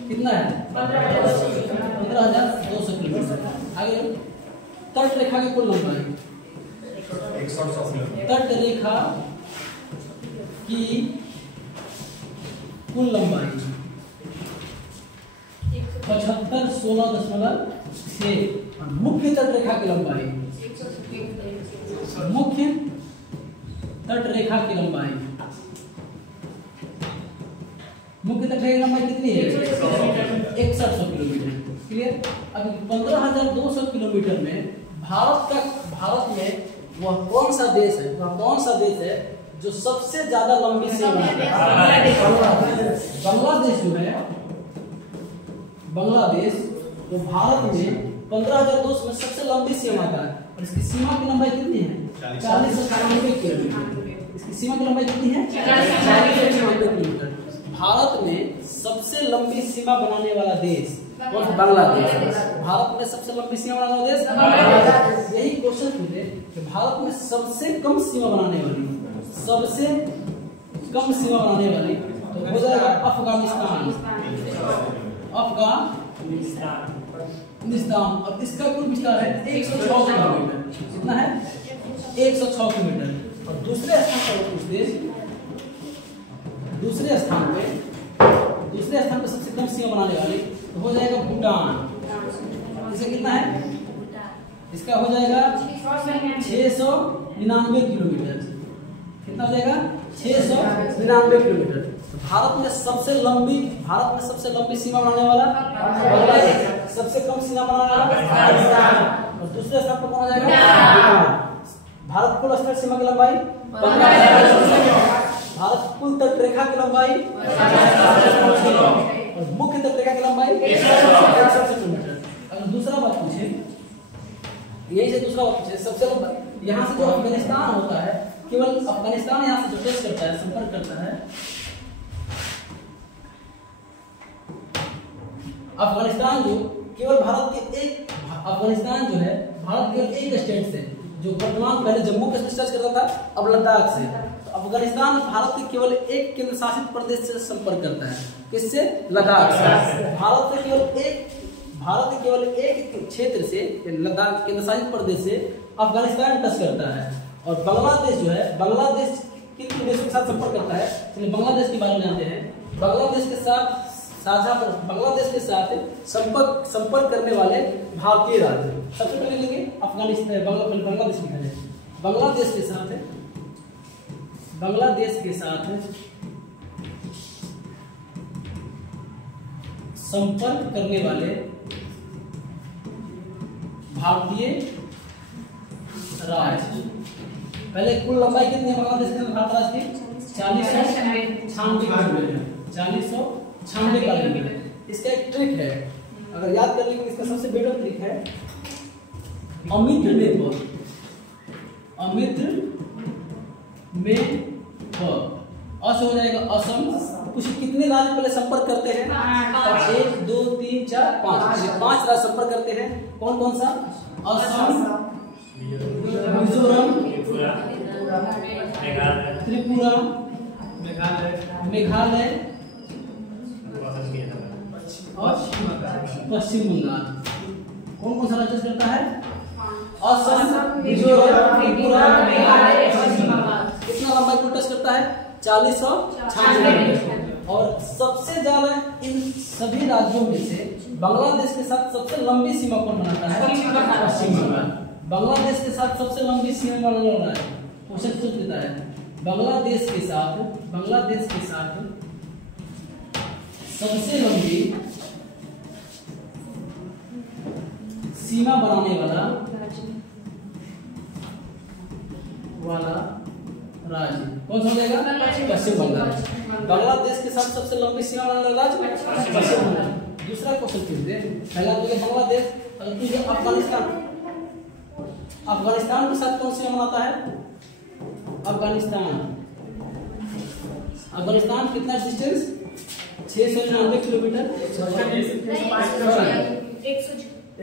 कितना है, 15,200 किलोमीटर। आगे तट रेखा की कुल लंबाई, तट रेखा की कुल लंबाई 7516.6 और मुख्य तटरेखा की लंबाई मुख्य तटरेखा की लंबाई कितनी है 6100 किलोमीटर। क्लियर। अब 15,200 किलोमीटर में भारत में वह कौन सा देश है जो सबसे ज्यादा लंबी सीमा बनाता है? बांग्लादेश जो है बांग्लादेश तो भारत में 15,200 में सबसे लंबी सीमा का है और इसकी सीमा की लंबाई कितनी है 40,96 किलोमीटर। इसकी सीमा की लंबाई कितनी है 40,96 किलोमीटर। भारत में सबसे लंबी सीमा बनाने वाला देश कौन सा? बांग्लादेश। भारत में सबसे लंबी सीमा बनाने वाला देश बांग्लादेश। यही क्वेश्चन पूछे कि भारत में सबसे कम सीमा बनाने वाली तो हो जाएगा अफगानिस्तान और इसका कुल विस्तार है 106 किलोमीटर। कितना है 106 किलोमीटर। और दूसरे स्थान पे सबसे कम सीमा बनाने वाली तो हो जाएगा भूटान। इसे कितना है इसका हो जाएगा 699 किलोमीटर। कितना हो जाएगा 699 किलोमीटर। भारत में सबसे लंबी सीमा बनाने वाला बांग्लादेश, सबसे कम सीमा बनाने वाला पाकिस्तान और दूसरे स्थान पर कौन हो जाएगा भारत कुल स्थल सीमा की लंबाई भारत कुल तटरेखा की लंबाई और मुख्य तटरेखा की लंबाई 167 किलोमीटर। अगर दूसरा बात पूछे सबसे लंबा यहाँ से जो अफगानिस्तान होता है केवल अफगानिस्तान यहाँ से जो टच करता है संपर्क करता है अफगानिस्तान जो है भारत के एक स्टेट से जो वर्तमान पहले जम्मू कश्मीर टच करता था अब लद्दाख से। तो अफगानिस्तान भारत के केवल एक केंद्र शासित प्रदेश से संपर्क करता है। किससे? लद्दाख से। भारत के केवल एक क्षेत्र से लद्दाख केंद्र शासित प्रदेश से अफगानिस्तान टच करता है। और बांग्लादेश जो है किन देशों के साथ संपर्क करता है? चलिए बांग्लादेश के बारे में जानते हैं। बांग्लादेश के साथ संपर्क करने वाले भारतीय राज्य सबसे पहले लेंगे अफगानिस्तान बांग्लादेश लिखा जाए। बांग्लादेश के साथ संपर्क करने वाले भारतीय राज्य। पहले कुल लंबाई कितनी है बांग्लादेश के भारत राज्य की 4096 किलोमीटर। इसका एक ट्रिक है, अगर याद कर लेंगे इसका सबसे बेटर ट्रिक है अमित्र में हो जाएगा असम। कुछ कितने राज्य पहले संपर्क करते हैं 1 2 3 4 5 राज्य संपर्क करते हैं। कौन कौन सा? असम, मिजोरम, त्रिपुरा, मेघालय और पश्चिम बंगाल। कौन कौन सा राज्य करता है? असम, मिजोरम, त्रिपुरा, मेघालय, पश्चिम बंगाल। कितना लंबाई कुल टच करता है 4096। और सबसे ज्यादा इन सभी राज्यों में से बांग्लादेश के साथ सबसे लंबी सीमा कौन बनाता है? पश्चिम बंगाल। बांग्लादेश के साथ सबसे लंबी सीमा बनाने वाला है क्वेश्चन पूछ देता है। बांग्लादेश के साथ सबसे लंबी सीमा बनाने वाला राज्य कौन सा हो जाएगा? पश्चिम बंगाल। बांग्लादेश के साथ सबसे लंबी सीमा बनाने वाला राज्य पश्चिम बंगाल। दूसरा क्वेश्चन पूछ दे। पहला तो बांग्लादेश, अगर तुझे अफगानिस्तान के साथ कौन सीमा बनाता है? अफगानिस्तान कितना distance 699 kilometre.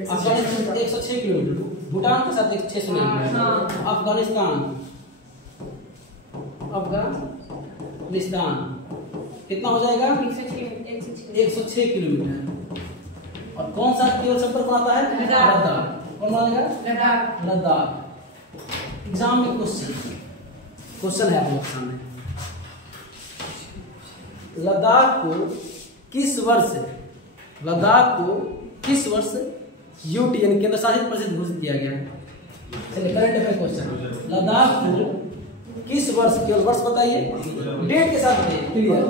Afghanistan 106 kilometre. Bhutan के साथ 699। अफगानिस्तान कितना हो जाएगा 106 किलोमीटर। और कौन सा केवल संपर्क बनाता है? लद्दाख। कौन बनेगा? लद्दाख। एग्जाम में क्वेश्चन है आप लोग सामने लद्दाख को किस वर्ष यूटी यानी केंद्र शासित प्रदेश घोषित किया गया है? चलिए करंट अफेयर क्वेश्चन, लद्दाख को किस वर्ष, केवल वर्ष बताइए, डेट के साथ बताइए, क्लियर।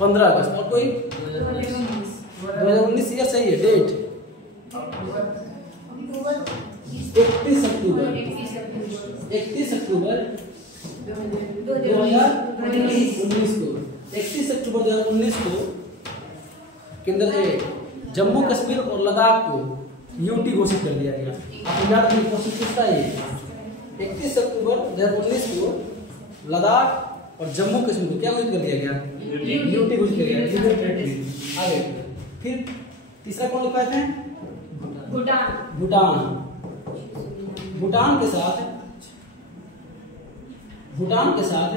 15 अगस्त और कोई 2019 ये सही है। डेट 31 अक्टूबर 2019 को, 31 अक्टूबर 2019 को केंद्र जम्मू कश्मीर और लद्दाख को यूटी घोषित कर दिया गया। आप याद रखिए क्वेश्चन पूछता है 31 अक्टूबर 2019 को लद्दाख और जम्मू कश्मीर को क्या घोषित कर दिया गया? यूटी घोषित कर दिया गया। आगे फिर तीसरा कौन लिखा है? भूटान के साथ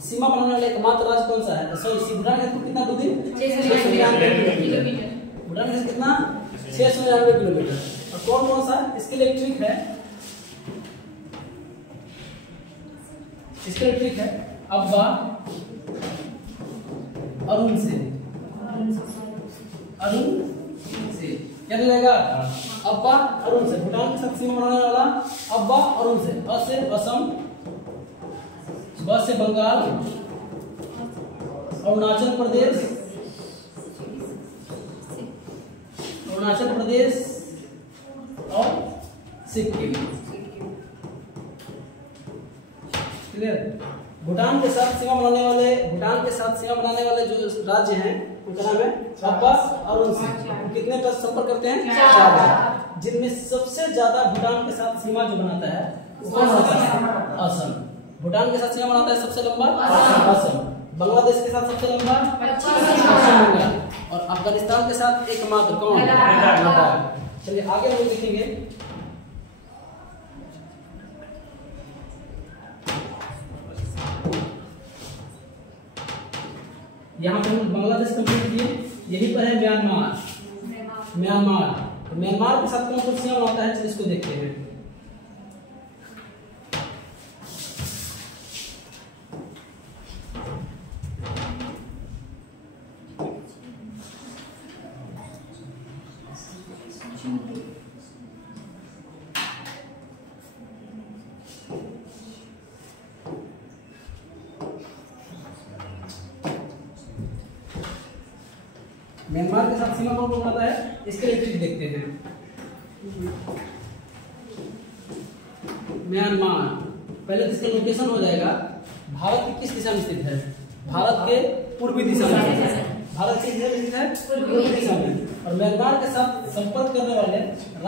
सीमा बनाने वाला एकमात्र राज्य कौन सा है? सॉरी, भूटान का कितना दूरी? 699 किलोमीटर। भूटान का कितना? 699 किलोमीटर। और कौन सा इसके लिए ट्रिक है? इसके लिए ट्रिक है अब्बा अरुण से क्या मिलेगा? अब्बा अरुण से। भूटान के साथ सीमा बनाने वाला अब्बा अरुण से। अ से असम, ब से बंगाल, अरुणाचल प्रदेश और सिक्किम। क्लियर? भूटान के साथ सीमा बनाने वाले जो राज्य हैं उनका नाम है अब्बा अरुण से। कितने पर संपर्क करते हैं? 4। जिनमें सबसे ज्यादा भूटान के साथ सीमा जो बनाता है असम। भूटान के साथ सीमा बनाता है सबसे लंबा असम। बांग्लादेश के साथ सबसे लंबा पश्चिम बंगाल। और अफगानिस्तान के साथ एकमात्र कौन? लद्दाख। चलिए आगे हम देखेंगे। यहाँ पे हम बांग्लादेश कंप्लीट किए, यहीं पर है म्यांमार। तो म्यांमार के साथ कौन कौन सीमा बनाता है, चलिए इसको देखते हैं। म्यांमार के साथ सीमा कौन कौन बनाता है, इसके लिए ट्रिक देखते हैं। म्यांमार पहले इसका लोकेशन हो जाएगा, भारत की किस दिशा में स्थित है? भारत के पूर्वी दिशा में स्थित है। भारत की दिशा है पूर्वी दिशा में। और म्यांमार के साथ संपर्क करने वाले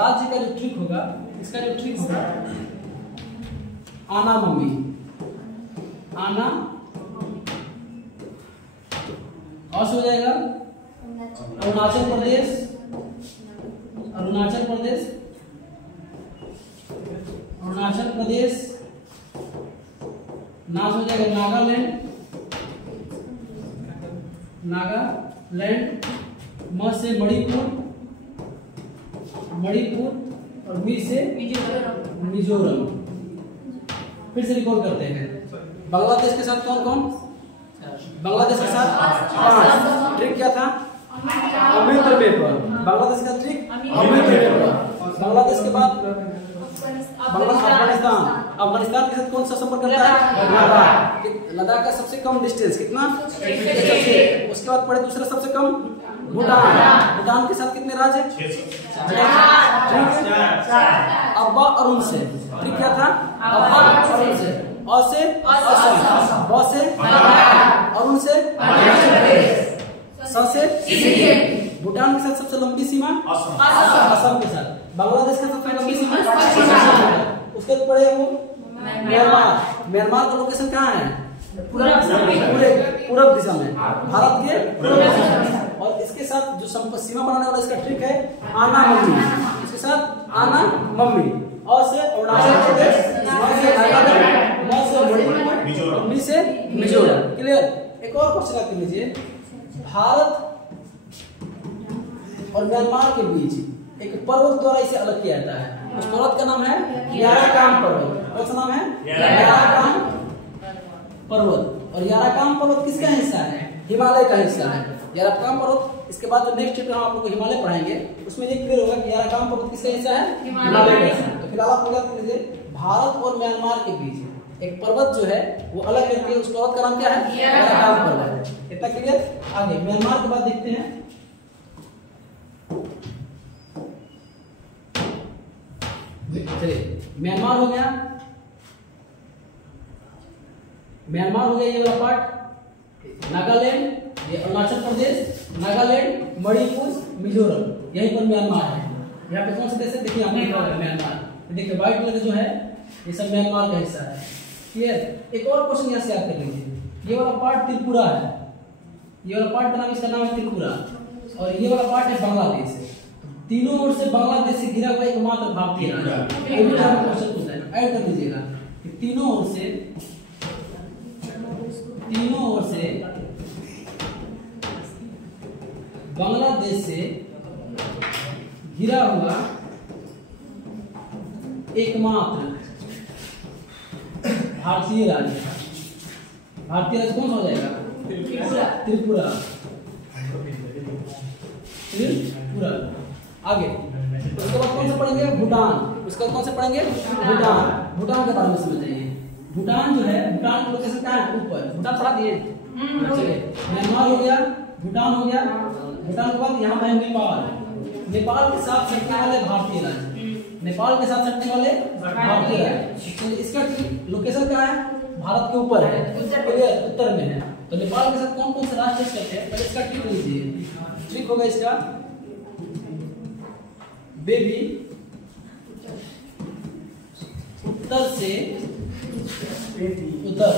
राज्य का जो ट्रिक होगा, इसका जो ट्रिक होगा आना मम्मी। आना और हो जाएगा अरुणाचल प्रदेश, नाम हो जाएगा नागालैंड, म से मणिपुर और मी से मिजोरम। फिर से रिकॉल करते हैं। बांग्लादेश के साथ कौन कौन? बांग्लादेश के साथ 5। ट्रिक क्या था? अमृत पेपर। बांग्लादेश का ट्रिक अमृत पेपर। बांग्लादेश के बाद अफगानिस्तान के साथ कौन सा संपर्क करता है? लद्दाख का सबसे कम डिस्टेंस कितना? उसके बाद पड़े दूसरा सबसे कम भूटान के साथ कितने राज्य? 4। अब्बा अरुण से ट्रिक क्या था? अब्बा अरुण से। अ से असम, ब से अरुण से स से भूटान के साथ सबसे लंबी सीमा असम के साथ। बांग्लादेश का सबसे लंबी सीमा उसके बाद पड़े वो म्यांमार का लोकेशन कहाँ है? पूरब दिशा में, भारत के पूर्व दिशा में। और इसके साथ जो सीमा बनाने वाला इसका ट्रिक है आना मम्मी। इसके साथ आना मम्मी। और से अरुणाचल प्रदेश, मणिपुर से मिजोरम। क्लियर? एक और क्वेश्चन आप लीजिए। भारत और म्यांमार के बीच एक पर्वत द्वारा इसे अलग किया जाता है। उस पर्वत का नाम है याराकाम पर्वत। कौन सा नाम है? याराकाम पर्वत, और याराकाम पर्वत किसका हिस्सा है? हिमालय का हिस्सा है याराकाम पर्वत। इसके बाद जो नेक्स्ट चैप्टर हम आप लोग को हिमालय पढ़ाएंगे उसमें ये क्लियर होगा कि याराकाम पर्वत किसका हिस्सा है? हिमालय का हिस्सा है। तो फिलहाल आप लोग याद कीजिए, भारत और म्यांमार के बीच एक पर्वत जो है वो अलग करती है, उस पर्वत का नाम क्या है? याराकाम पर्वत। इतना क्लियर? आगे म्यांमार के बाद देखते हैं। चलिए म्यांमार हो गया, म्यांमार हो गया ये वाला पार्ट, नागालैंड, ये अरुणाचल प्रदेश, नागालैंड, मणिपुर, मिजोरम, यहीं पर म्यांमार है। यहाँ पे कौन से देश है? देखिए आपने म्यांमार, देखिए व्हाइट कलर जो है ये सब म्यांमार का हिस्सा है। क्लियर? एक और क्वेश्चन यहाँ से याद कर लीजिए, ये वाला पार्ट त्रिपुरा है, ये वाला पार्ट का नाम, इसका नाम है त्रिपुरा, और ये वाला पार्ट है बांग्लादेश। तीनों ओर से बांग्लादेश से घिरा हुआ एकमात्र भारतीय राज्य। क्वेश्चन पूछता है, ऐड कर लीजिएगा कि तीनों ओर से बांग्लादेश से घिरा हुआ एकमात्र भारतीय राज्य। भारतीय राज्य कौन सा हो जाएगा? त्रिपुरा। त्रिपुरा। आगे उसके बाद कौन सा पढ़ेंगे? भूटान। उसके बाद कौन सा पढ़ेंगे? भूटान। भूटान के बारे में समझिए। भूटान जो है, भूटान की लोकेशन कहाँ है? ऊपर। भूटान पढ़ा दिए? चलिए म्यांमार हो गया, भूटान हो गया। भूटान के बाद यहाँ है नेपाल। नेपाल के साथ सटने वाले भारतीय राज्य, नेपाल के साथ सटने वाले भारतीय राज्य। इसका लोकेशन कहाँ है? भारत के ऊपर है, उत्तर में है। तो नेपाल के साथ कौन कौन से राज्य करते हैं? पहले इसका ट्रिक लीजिए। ट्रिक होगा इसका बेबी, उत्तर से उत्तर,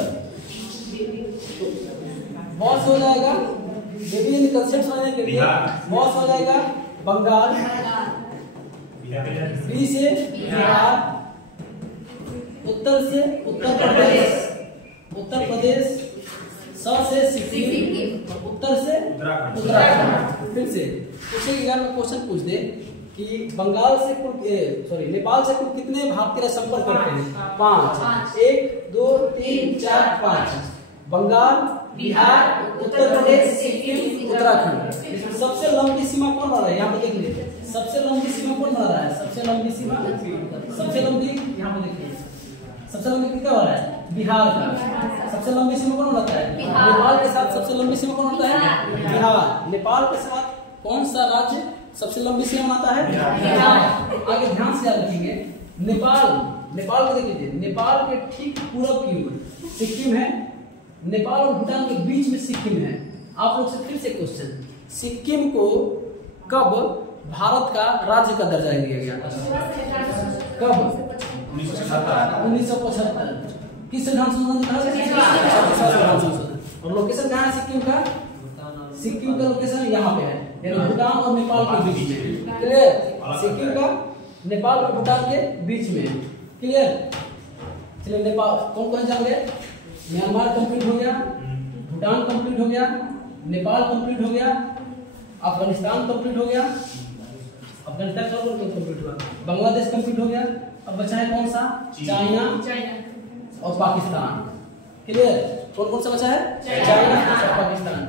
बॉस हो जाएगा बेबी, यानी कंसेप्ट समझने के लिए बॉस हो जाएगा बंगाल, बी से बिहार, उत्तर से उत्तर प्रदेश, उत्तर प्रदेश, स से सिक्किम, उत्तर से उत्तराखंड। फिर से पूछे एग्जाम में क्वेश्चन पूछ दे कि बंगाल से कुल नेपाल से कुल कितने भारतीय संपर्क करते हैं? 5। 1 2 3 4 5। बंगाल, बिहार, उत्तर प्रदेश, सिक्किम, उत्तराखंड। सबसे लंबी सीमा कौन बना रहा है? यहाँ पे देखिए, सबसे लंबी सीमा कौन बना रहा है? सबसे लंबी सीमा, सबसे लंबी, यहाँ पे देखिए सबसे लंबी कितना हो रहा है? बिहार का। सबसे लंबी सीमा कौन बनाता है? नेपाल के साथ सबसे लंबी सीमा कौन बनाता है? बिहार। नेपाल के साथ कौन सा राज्य सबसे लंबी सीमा बनाता है? बिहार। आगे ध्यान से याद रखेंगे, नेपाल को देखिए, नेपाल के ठीक पूरब की ओर सिक्किम है, नेपाल और भूटान के बीच में सिक्किम है। आप लोग से फिर से क्वेश्चन, सिक्किम को कब भारत का राज्य का दर्जा दिया गया था? कब? 1975। किस संविधान संशोधन? और लोकेशन कहाँ है सिक्किम का? सिक्किम का लोकेशन यहाँ पे है, यानी भूटान और नेपाल के बीच में। क्लियर? सिक्किम का नेपाल और भूटान के बीच में। क्लियर? चलिए नेपाल कौन कौन जान गए? म्यांमार कंप्लीट हो गया, भूटान कंप्लीट हो गया, नेपाल कंप्लीट हो गया, अफगानिस्तान कंप्लीट हो गया, अफगानिस्तान कंप्लीट हुआ, बांग्लादेश कंप्लीट हो गया। अब बचा है कौन सा? चाइना और पाकिस्तान। क्लियर? कौन कौन सा बचा है? चाइना और पाकिस्तान।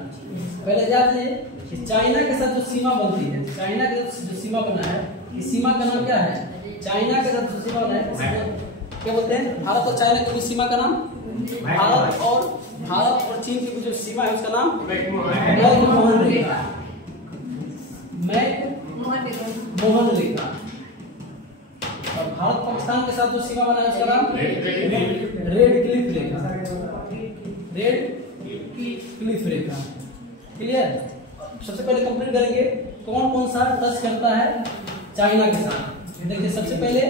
पहले याद रखिए कि चाइना के साथ जो सीमा बनती है, चाइना के जो सीमा बना है, इस सीमा का नाम क्या है? चाइना के साथ जो सीमा बना है क्या बोलते हैं? भारत और चाइना के बीच सीमा का नाम, भारत और चीन की जो सीमा है उसका नाम मैकमोहन रेखा। मैकमोहन रेखा। और भारत पाकिस्तान के साथ जो सीमा बना है उसका नाम रेड क्लिफ रेखा। रेड क्लिफ रेखा। क्लियर? सबसे पहले कंप्लीट करेंगे कौन कौन सा टच करता है चाइना के साथ। देखिए सबसे पहले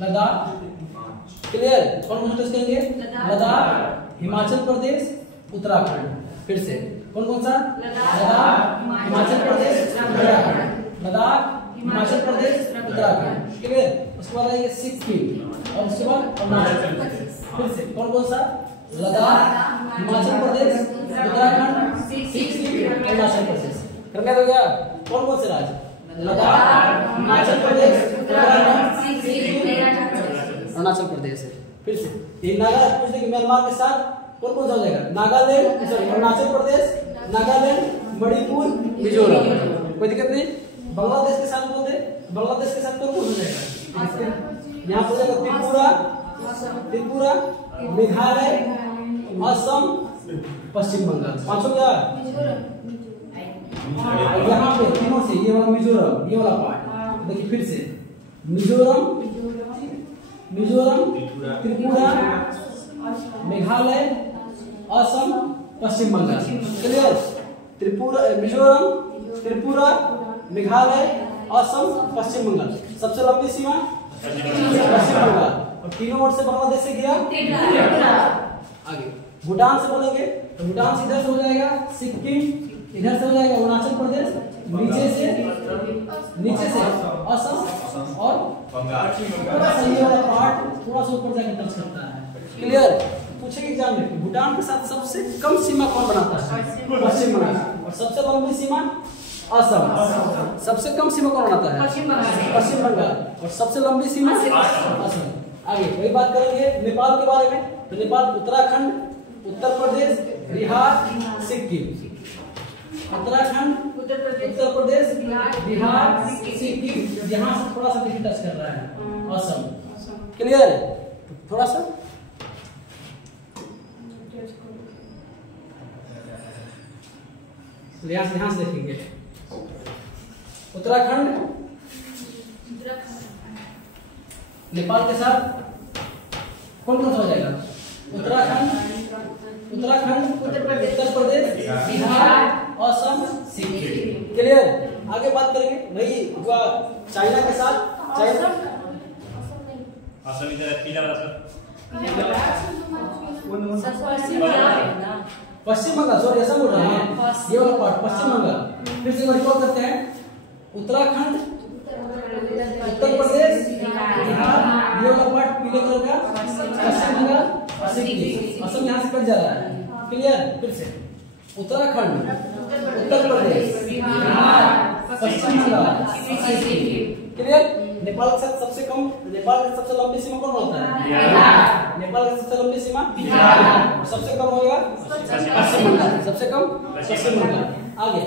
लद्दाख। क्लियर? कौन कौन टच करेंगे? लद्दाख, हिमाचल प्रदेश, उत्तराखंड। फिर से कौन कौन सा? लद्दाख, हिमाचल प्रदेश, उत्तराखंड। लद्दाख, हिमाचल प्रदेश, उत्तराखंड। क्लियर? उसके बाद आएगा सिक्किम और उसके बाद अरुणाचल प्रदेश। फिर से कौन कौन सा? लद्दाख, हिमाचल प्रदेश, उत्तराखंड, सिक्किम, अरुणाचल प्रदेश। करने दो क्या? कौन कौन से राज्य? लद्दाख, हिमाचल प्रदेश, उत्तराखंड, सिक्किम, अरुणाचल प्रदेश है। फिर से ये नागालैंड पूछ देंगे म्यांमार के साथ कौन कौन सा हो जाएगा? नागालैंड, सॉरी अरुणाचल प्रदेश, नागालैंड, मणिपुर, मिजोरम। कोई दिक्कत नहीं। बांग्लादेश के साथ बोल दे, बांग्लादेश के साथ कौन कौन हो जाएगा? यहाँ पर जाएगा त्रिपुरा, मेघालय, असम, पश्चिम बंगाल। पांचों क्या? यहाँ पे तीनों से ये वाला मिजोरम, ये वाला पार्ट देखिए फिर से मिजोरम, त्रिपुरा, मेघालय, असम, पश्चिम बंगाल। क्लियर? मिजोरम, त्रिपुरा, मेघालय, असम, पश्चिम बंगाल। सबसे लंबी सीमा पश्चिम बंगाल। और तीनों ओर से बांग्लादेश से गया आगे। भूटान से बोलेंगे तो भूटान से इधर से हो जाएगा सिक्किम, इधर से हो जाएगा अरुणाचल प्रदेश, नीचे से असम और थोड़ा सा ये वाला पार्ट थोड़ा सा ऊपर जाकर टच करता है। क्लियर? पूछेंगे एग्जाम में भूटान के साथ सबसे कम सीमा कौन बनाता है? पश्चिम बंगाल। और सबसे लंबी सीमा असम। सबसे कम सीमा कौन बनाता है? पश्चिम बंगाल। और सबसे लंबी सीमा असम। आगे वही बात करेंगे नेपाल के बारे में। तो नेपाल उत्तराखंड, उत्तर प्रदेश, बिहार, सिक्किम। उत्तराखंड, उत्तर प्रदेश, बिहार, सिक्किम। यहाँ से थोड़ा सा देखिए टच कर रहा है असम। क्लियर? थोड़ा सा यहाँ से देखेंगे उत्तराखंड नेपाल के साथ कौन कौन सा हो जाएगा? उत्तराखंड, उत्तर प्रदेश, बिहार, असम, सिक्किम। क्लियर? आगे बात करेंगे वही चाइना के साथ। चाइना असम इधर पीला वाला सर। पश्चिम बंगाल, सॉरी ऐसा बोल रहे हैं, ये वाला पार्ट पश्चिम बंगाल। फिर से रिकॉल करते हैं उत्तराखंड, उत्तर प्रदेश, बिहार, ये वाला पार्ट पीले कलर का, पश्चिम बंगाल, सिक्किम। असम यहाँ से कट जा रहा है। क्लियर? फिर से उत्तराखंड, उत्तर प्रदेश, बिहार, पश्चिम बंगाल, सिक्किम। क्लियर? नेपाल के साथ सबसे कम, नेपाल की सबसे लंबी सीमा कौन होता है? नेपाल की सबसे लंबी सीमा बिहार। सबसे कम होगा पश्चिम बंगाल। सबसे कम पश्चिम बंगाल। आगे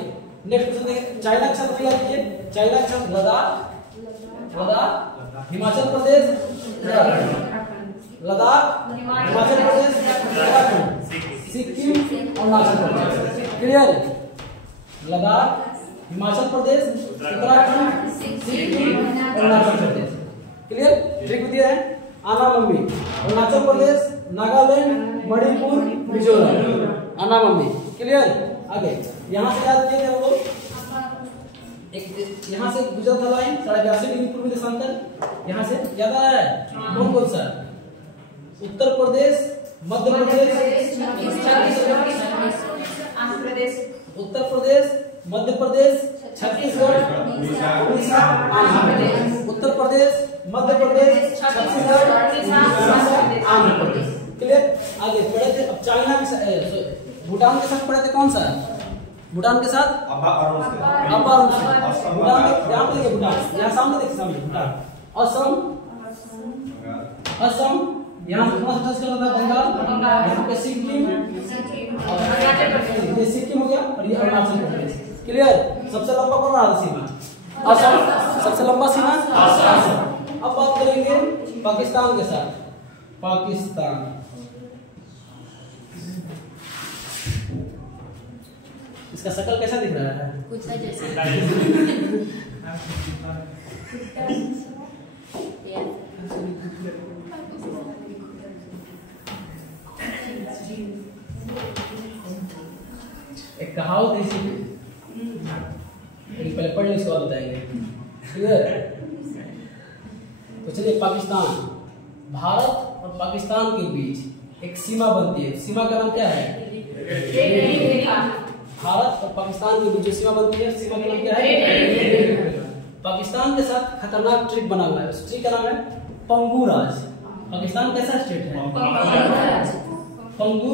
नेक्स्ट क्वेश्चन देखें। चाइना के साथ याद कीजिए। चाइना के साथ लद्दाख, हिमाचल प्रदेश, लद्दाख, हिमाचल प्रदेश, उत्तराखंड, सिक्किम और अरुणाचल प्रदेश। क्लियर? लद्दाख, हिमाचल प्रदेश, उत्तराखंड, सिक्किम और अरुणाचल प्रदेश। क्लियर? ट्रिक दिया है। आना मम्मी, अरुणाचल प्रदेश, नागालैंड, मणिपुर, मिजोरम। आना मम्मी। क्लियर? आगे यहाँ से याद किए थे वो एक यहाँ से गुजरा था लाइन 82 डिग्री पूर्वी देशांतर। यहाँ से याद आया है? कौन कौन सा? उत्तर प्रदेश, मध्य प्रदेश, उत्तर प्रदेश, मध्य प्रदेश, छत्तीसगढ़, उड़ीसा, आंध्र प्रदेश। उत्तर प्रदेश, मध्य प्रदेश, छत्तीसगढ़, आंध्र प्रदेश। क्लियर? आगे पढ़े थे अब चाइना के साथ, भूटान के साथ पढ़े थे कौन सा? भूटान के साथ अब्बा अरुण से। भूटान में ध्यान देंगे, भूटान यहाँ सामने देखिए, सामने भूटान। असम यहाँ से थोड़ा सा टच कर रहा था बंगाल। यहाँ पे सिक्किम, ये सिक्किम हो गया और ये अरुणाचल प्रदेश। क्लियर? सबसे लंबा कौन रहा सीमा? असम। सबसे लंबा सीमा असम। अब बात करेंगे पाकिस्तान के साथ। पाकिस्तान इसका शक्ल कैसा दिख रहा है? कुत्ता जैसा। एक कहावत ऐसी पहले पढ़ लो, इसके बाद बताएंगे। क्लियर? तो चलिए पाकिस्तान, भारत और पाकिस्तान के बीच एक सीमा बनती है। सीमा का नाम क्या है? भारत और पाकिस्तान के बीच जो सीमा बनती है, सीमा का नाम क्या है? पाकिस्तान के साथ खतरनाक ट्रिक बना हुआ है। उस ट्रिक का नाम है पंगू राज। पाकिस्तान कैसा स्टेट है? पंगू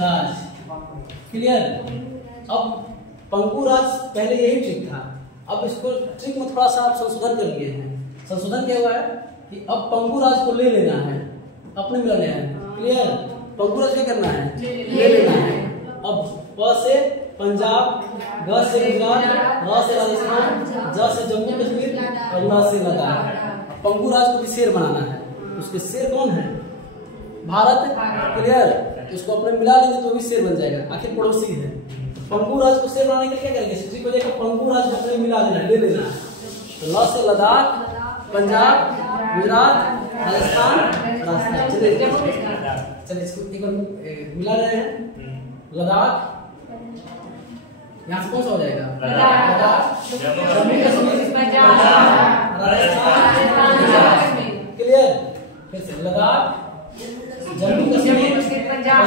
राज। क्लियर? अब पंगू राज पहले यही ट्रिक था, अब इसको ट्रिक में थोड़ा सा आप संशोधन कर लिए हैं। संशोधन क्या हुआ है कि अब पंगू राज को ले लेना है, अपने में लेना है। क्लियर? पंगुर राज्य क्या करना है, ले लेना है। अब प से पंजाब, ग से गुजरात, र से राजस्थान, ज से जम्मू कश्मीर और ल से लद्दाख। पंगुर राज्य को भी शेर बनाना है। उसके शेर कौन है, भारत। क्लियर, इसको अपने मिला लेंगे तो भी शेर बन जाएगा, आखिर पड़ोसी है। पंगुर राज्य को शेर बनाने के लिए क्या करेंगे, किसी को लेकर पंगुर राज्य अपने मिला लेना, ले लेना है। तो ल से लद्दाख, पंजाब, गुजरात, राजस्थान, चलिए इसको एक बार मिला रहे हैं। लद्दाख, यहाँ से कौन सा हो जाएगा, जम्मू कश्मीर, राजस्थान। क्लियर, फिर से लद्दाख, जम्मू कश्मीर, पंजाब,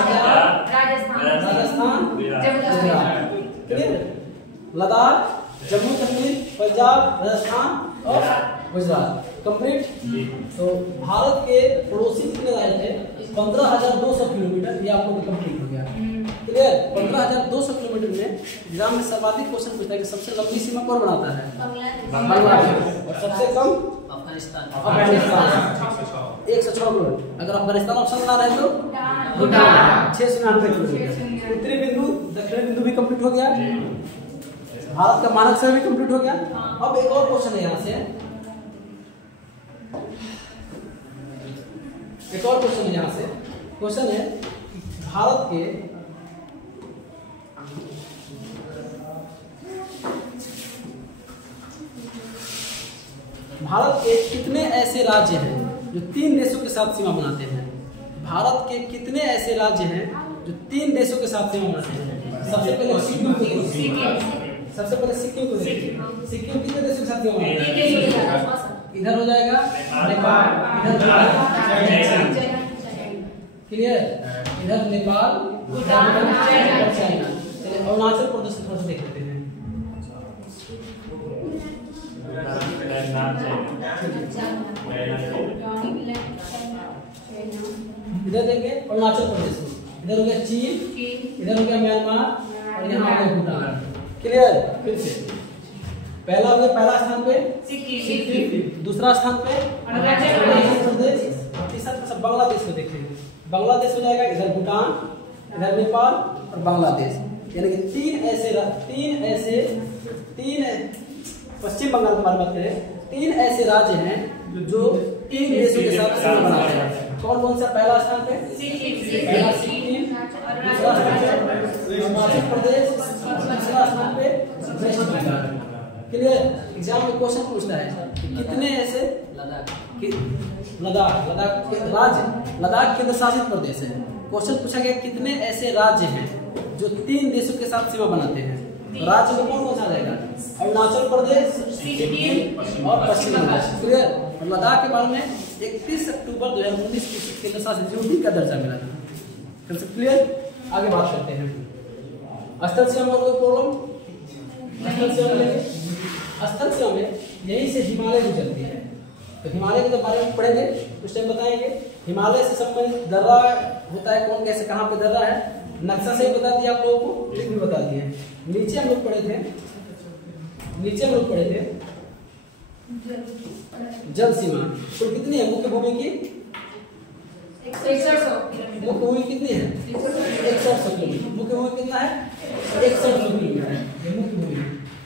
राजस्थान, गुजरात। क्लियर, लद्दाख, जम्मू कश्मीर, पंजाब, राजस्थान और गुजरात। कंप्लीट। तो भारत के पड़ोसी कितने राज्य थे, 15,200 किलोमीटर, ये आपको कंप्लीट हो गया। क्लियर, 15,200 किलोमीटर में एग्जाम में सर्वाधिक क्वेश्चन पूछता है कि सबसे लंबी सीमा कौन बनाता है, बांग्लादेश, और सबसे कम अफगानिस्तान 106 किलोमीटर। अगर अफगानिस्तान ऑप्शन बना रहे तो भूटान 699 किलोमीटर। उत्तरी बिंदु, दक्षिणी बिंदु भी कंप्लीट हो गया। भारत का मानक शहर भी कंप्लीट हो गया। अब एक और क्वेश्चन है, यहाँ से एक और क्वेश्चन है। यहाँ से क्वेश्चन है, भारत के कितने ऐसे राज्य हैं जो 3 देशों के साथ सीमा बनाते हैं। भारत के कितने ऐसे राज्य हैं जो 3 देशों के साथ सीमा बनाते हैं। सबसे पहले सिक्किम को देखिए, सबसे पहले सिक्किम को देखिए। सिक्किम कितने देशों के साथ सीमा बनाते हैं, इधर हो जाएगा नेपाल, इधर क्लियर, इधर नेपाल, भूटान और चाइना। चलिए अरुणाचल प्रदेश को थोड़ा सा देख लेते हैं। इधर देंगे अरुणाचल प्रदेश, इधर हो गया चीन, इधर हो गया म्यांमार और यहाँ हो गया भूटान। क्लियर, फिर से पहला हो गया, पहला स्थान पे सिक्किम, दूसरा स्थान पे अरुणाचल प्रदेश, तीसरा बांग्लादेश को देखेंगे। बांग्लादेश हो जाएगा, इधर भूटान, इधर नेपाल और बांग्लादेश। यानी कि तीन ऐसे पश्चिम बंगाल की बात करें, 3 ऐसे राज्य हैं जो 3 देशों के साथ सीमा बनाते हैं। कौन कौन सा, पहला स्थान पे पहला सिक्किम, दूसरा स्थान पे अरुणाचल प्रदेश, तीसरा स्थान पे वेस्ट बंगाल। क्लियर, एग्जाम में क्वेश्चन पूछता है कितने ऐसे लद्दाख राज्य, लद्दाख केंद्र शासित प्रदेश है। क्वेश्चन पूछा गया कितने ऐसे राज्य हैं जो 3 देशों के साथ सीमा बनाते हैं। राज्य में कौन कौन सा रहेगा, अरुणाचल प्रदेश, सिक्किम और पश्चिम बंगाल। क्लियर, और लद्दाख के बारे में 31 अक्टूबर 2019 को केंद्र शासित यूटी का दर्जा मिला था। क्लियर, आगे बात करते हैं। स्थल सीमा में कोई प्रॉब्लम, स्थल सीमा में, स्थल सीमा में यहीं से हिमालय गुजरती है। तो हिमालय के बारे में पढ़ेंगे, उस टाइम बताएंगे। हिमालय से संबंधित दर्रा होता है, कौन कैसे कहाँ पे दर्रा है, नक्शा से ही बता दिया आप लोगों को, ट्रिक भी बता दिए। नीचे हम लोग पढ़े थे जल सीमा, तो कितनी है मुख्य भूमि की, मुख्य भूमि कितनी है, 6100 किलोमीटर। मुख्य भूमि कितना है, 6100 किलोमीटर है। ये मुख्य भूमि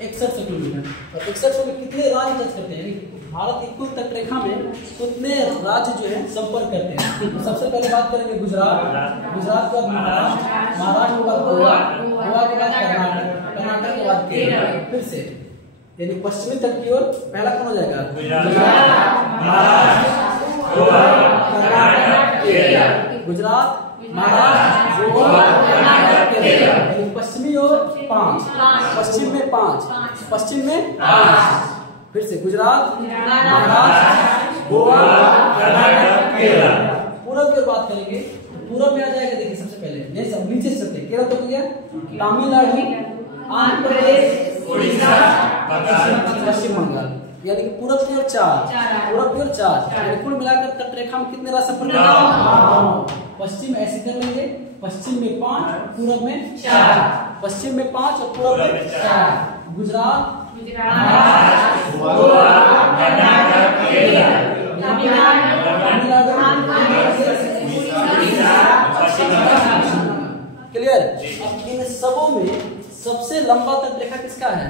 6100 किलोमीटर। और 6100 में कितने राज्य टच करते हैं, भारत की कुल तटरेखा में कितने राज्य जो है संपर्क करते हैं। तो सबसे पहले बात करेंगे गुजरात, गुजरात के बाद महाराष्ट्र, महाराष्ट्र के बाद गोवा, गोवा के बाद कर्नाटक, कर्नाटक के बाद केरल। फिर से यानी पश्चिमी तट की ओर पहला कौन हो जाएगा, गुजरात, महाराष्ट्र, गोवा, कर्नाटक, केरल। पश्चिमी ओर 5, पश्चिम में 5, पश्चिम में 5। फिर से गुजरात, महाराष्ट्र, गोवा, कर्नाटक, केरल। पूरब की ओर बात करेंगे तो पूरब में आ जाएगा, देखिए सबसे पहले नहीं सब नीचे से चलते, केरल तो गया, तमिलनाडु, आंध्र प्रदेश, उड़ीसा, पश्चिम बंगाल। यानी कि पूरब की ओर 4, पूरब की ओर 4, यानी कुल मिलाकर तटरेखा में कितने राज्य संपर्क करते हैं। पश्चिम ऐसे कर लेंगे, पश्चिम में 5, पूरब में 4, पश्चिम में 5 और पूरब में 4। गुजरात, महाराष्ट्र, गोवा, कर्नाटक, केरल, तमिलनाडु, आंध्र प्रदेश, उड़ीसा, पश्चिम लंबा तटरेखा किसका है?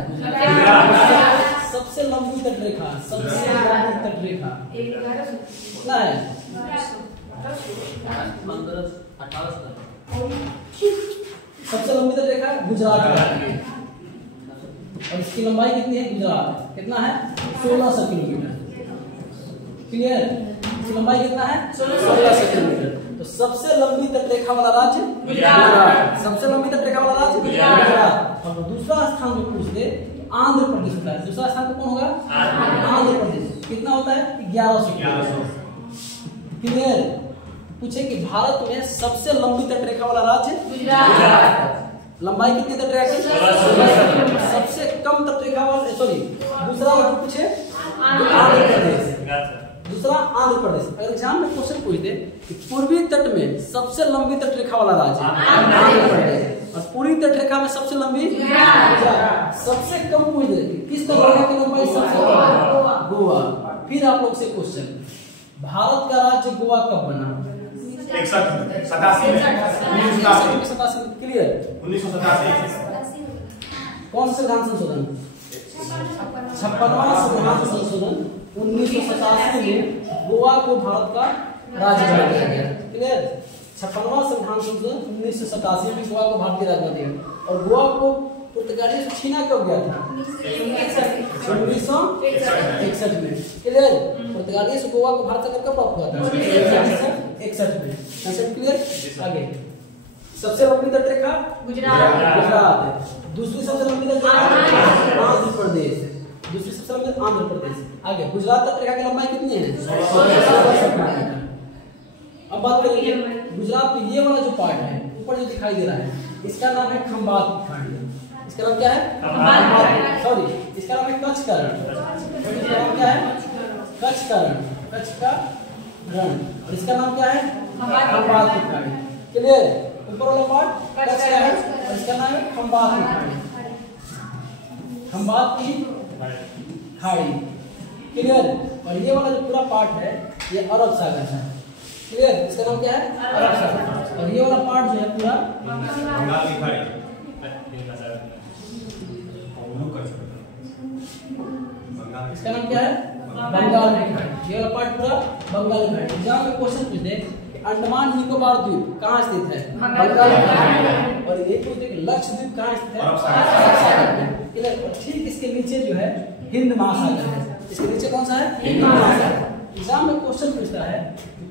सबसे लंबी तटरेखा, सबसे लंबी तटरेखा कितना है? 18 सबसे लंबी तटरेखा गुजरात का है और इसकी लंबाई कितनी है? गुजरात कितना है? 1600 किलोमीटर। क्लियर? इसकी लंबाई कितना है? 1600 किलोमीटर। तो सबसे लंबी तटरेखा वाला राज्य गुजरात। सबसे लंबी तटरेखा वाला राज्य गुजरात। और दूसरा स्थान जो पूछ दे आंध्र प्रदेश होता है। दूसरा स्थान कौन होगा? आंध्र प्रदेश। कितना होता है? 1100। क्लियर? पूछे कि भारत में सबसे लंबी तटरेखा वाला राज्य गुजरात। लंबाई कितनी तटरेखा की? सबसे कम तटरेखा वाला, सॉरी दूसरा राज्य पूछे आंध्र प्रदेश। दूसरा आंध्र प्रदेश। अगर एग्जाम में क्वेश्चन पूछ दे कि पूर्वी तट में सबसे लंबी तटरेखा वाला राज्य आंध्र प्रदेश और पूरी तटरेखा में सबसे लंबी गुजरात, सबसे कम पूछ दे किस तटरेखा की लंबाई सबसे कम? गोवा। फिर आप लोग से क्वेश्चन, भारत का राज्य गोवा कब बना? 1987 में। क्लियर? 1987। कौन सा संविधान संशोधन? 56वां संविधान संशोधन 1987 में गोवा को भारत का राज्य बना दिया गया। क्लियर? 56वां संविधान संशोधन 1987 में गोवा को भारतीय राज्य बना दिया और गोवा को पुर्तगाली से छीना कब गया था? 1961 में। क्लियर? पुर्तगाली से गोवा को भारत का कब प्राप्त हुआ था? 1961 में। क्लियर? आगे सबसे लंबी तटरेखा गुजरात। दूसरी सबसे लंबी तटरेखा आंध्र प्रदेश। दूसरी सबसे लंबी आंध्र प्रदेश। आगे गुजरात तटरेखा की लंबाई कितनी है? 1600 किलोमीटर। अब बात करेंगे गुजरात में ये वाला जो पार्ट है ऊपर जो दिखाई दे रहा है इसका नाम है खंबात खाड़ी। इसका नाम क्या है? सॉरी इसका नाम है कच्छ का रण। इसका नाम क्या है? कच्छ का रण, कच्छ का रण। और इसका नाम क्या है? खंबात की खाड़ी। क्लियर? ऊपर वाला पार्ट कच्छ का है और इसका नाम है खंबात की खाड़ी। खंबात की खाड़ी। क्लियर? और ये वाला जो पूरा पार्ट है ये अरब सागर है। क्लियर? इसका नाम क्या है? अरब सागर। और ये वाला पार्ट जो है पूरा बंगाल की खाड़ी। इसका नाम क्या है? बंगाल की खाड़ी। ये वाला पार्ट पूरा बंगाल की खाड़ी। एग्जाम में क्वेश्चन पूछ दे अंडमान निकोबार द्वीप कहाँ स्थित है? बंगाल की खाड़ी। और ये पूछ दे लक्षद्वीप कहाँ स्थित है? अरब सागर में। क्लियर? और ठीक इसके नीचे जो है हिंद महासागर है। इसके नीचे कौन सा है? हिंद महासागर। एग्जाम में क्वेश्चन पूछता है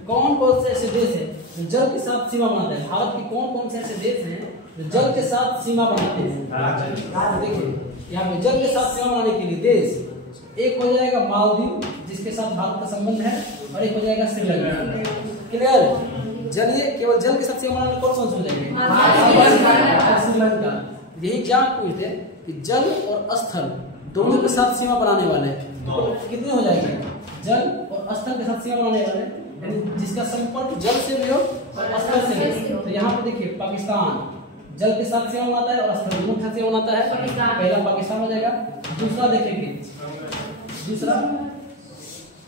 कौन कौन से ऐसे देश है जो जल के साथ सीमा बनाते हैं? भारत के कौन कौन से ऐसे देश हैं जो जल के साथ सीमा बनाते हैं? देखिए यहाँ पे जल के साथ सीमा बनाने के लिए देश एक हो जाएगा मालदीव जिसके साथ भारत का संबंध है और एक हो जाएगा श्रीलंका। क्लियर? जलिए केवल जल के साथ सीमा बनाने कौन कौन से हो जाएंगे? श्रीलंका। यही एग्जाम पूछते कि जल और स्थल दोनों के साथ सीमा बनाने वाले कितने हो जाएंगे? जल और स्थल के साथ सीमा बनाने वाले यानी जिसका संपर्क जल से भी हो और स्थल से भी। तो यहाँ पे देखिए पाकिस्तान जल के साथ सीमा बनाता है और स्थल दोनों के साथ सीमा बनाता है। पहला पाकिस्तान हो जाएगा। दूसरा देखेंगे, दूसरा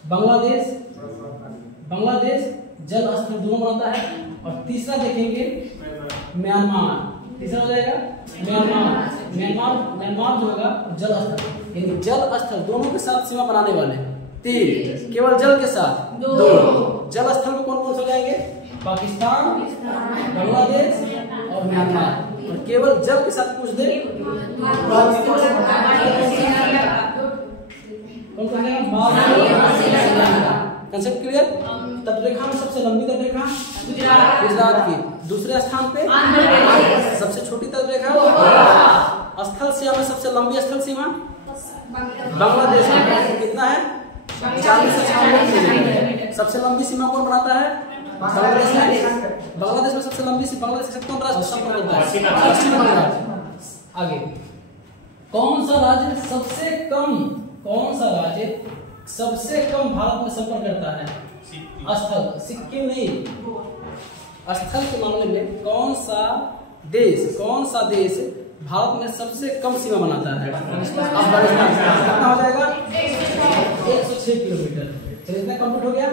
बांग्लादेश, बांग्लादेश जल स्थल दोनों बनाता है। और तीसरा देखेंगे म्यांमार। तीसरा हो जाएगा म्यांमार। म्यांमार जो होगा जल स्थल यानी जल स्थल दोनों के साथ सीमा बनाने वाले। तीन केवल जल के साथ दो। जल स्थल में कौन कौन से हो जाएंगे? पाकिस्तान, बांग्लादेश और म्यांमार। और केवल जल के साथ पूछ दे कौन सा है? Concept clear? तटरेखा में सबसे लंबी तटरेखा गुजरात की। दूसरे स्थान पे सबसे छोटी तटरेखा स्थल सीमा में सबसे लंबी स्थल सीमा बांग्लादेश में कितना है? 40 से 96 किलोमीटर। सबसे लंबी सीमा कौन बनाता है? बांग्लादेश में। बांग्लादेश में सबसे लंबी सीमा बांग्लादेश से कौन राज्य संपर्क करता है? पश्चिम बंगाल। आगे कौन सा राज्य सबसे कम भारत में संपर्क करता है? स्थल सिक्किम नहीं। स्थल के मामले में कौन सा देश भारत में सबसे कम सीमा बनाता है? अफगानिस्तान। कितना हो जाएगा? 106 किलोमीटर। चलिए इतना कंप्लीट हो गया।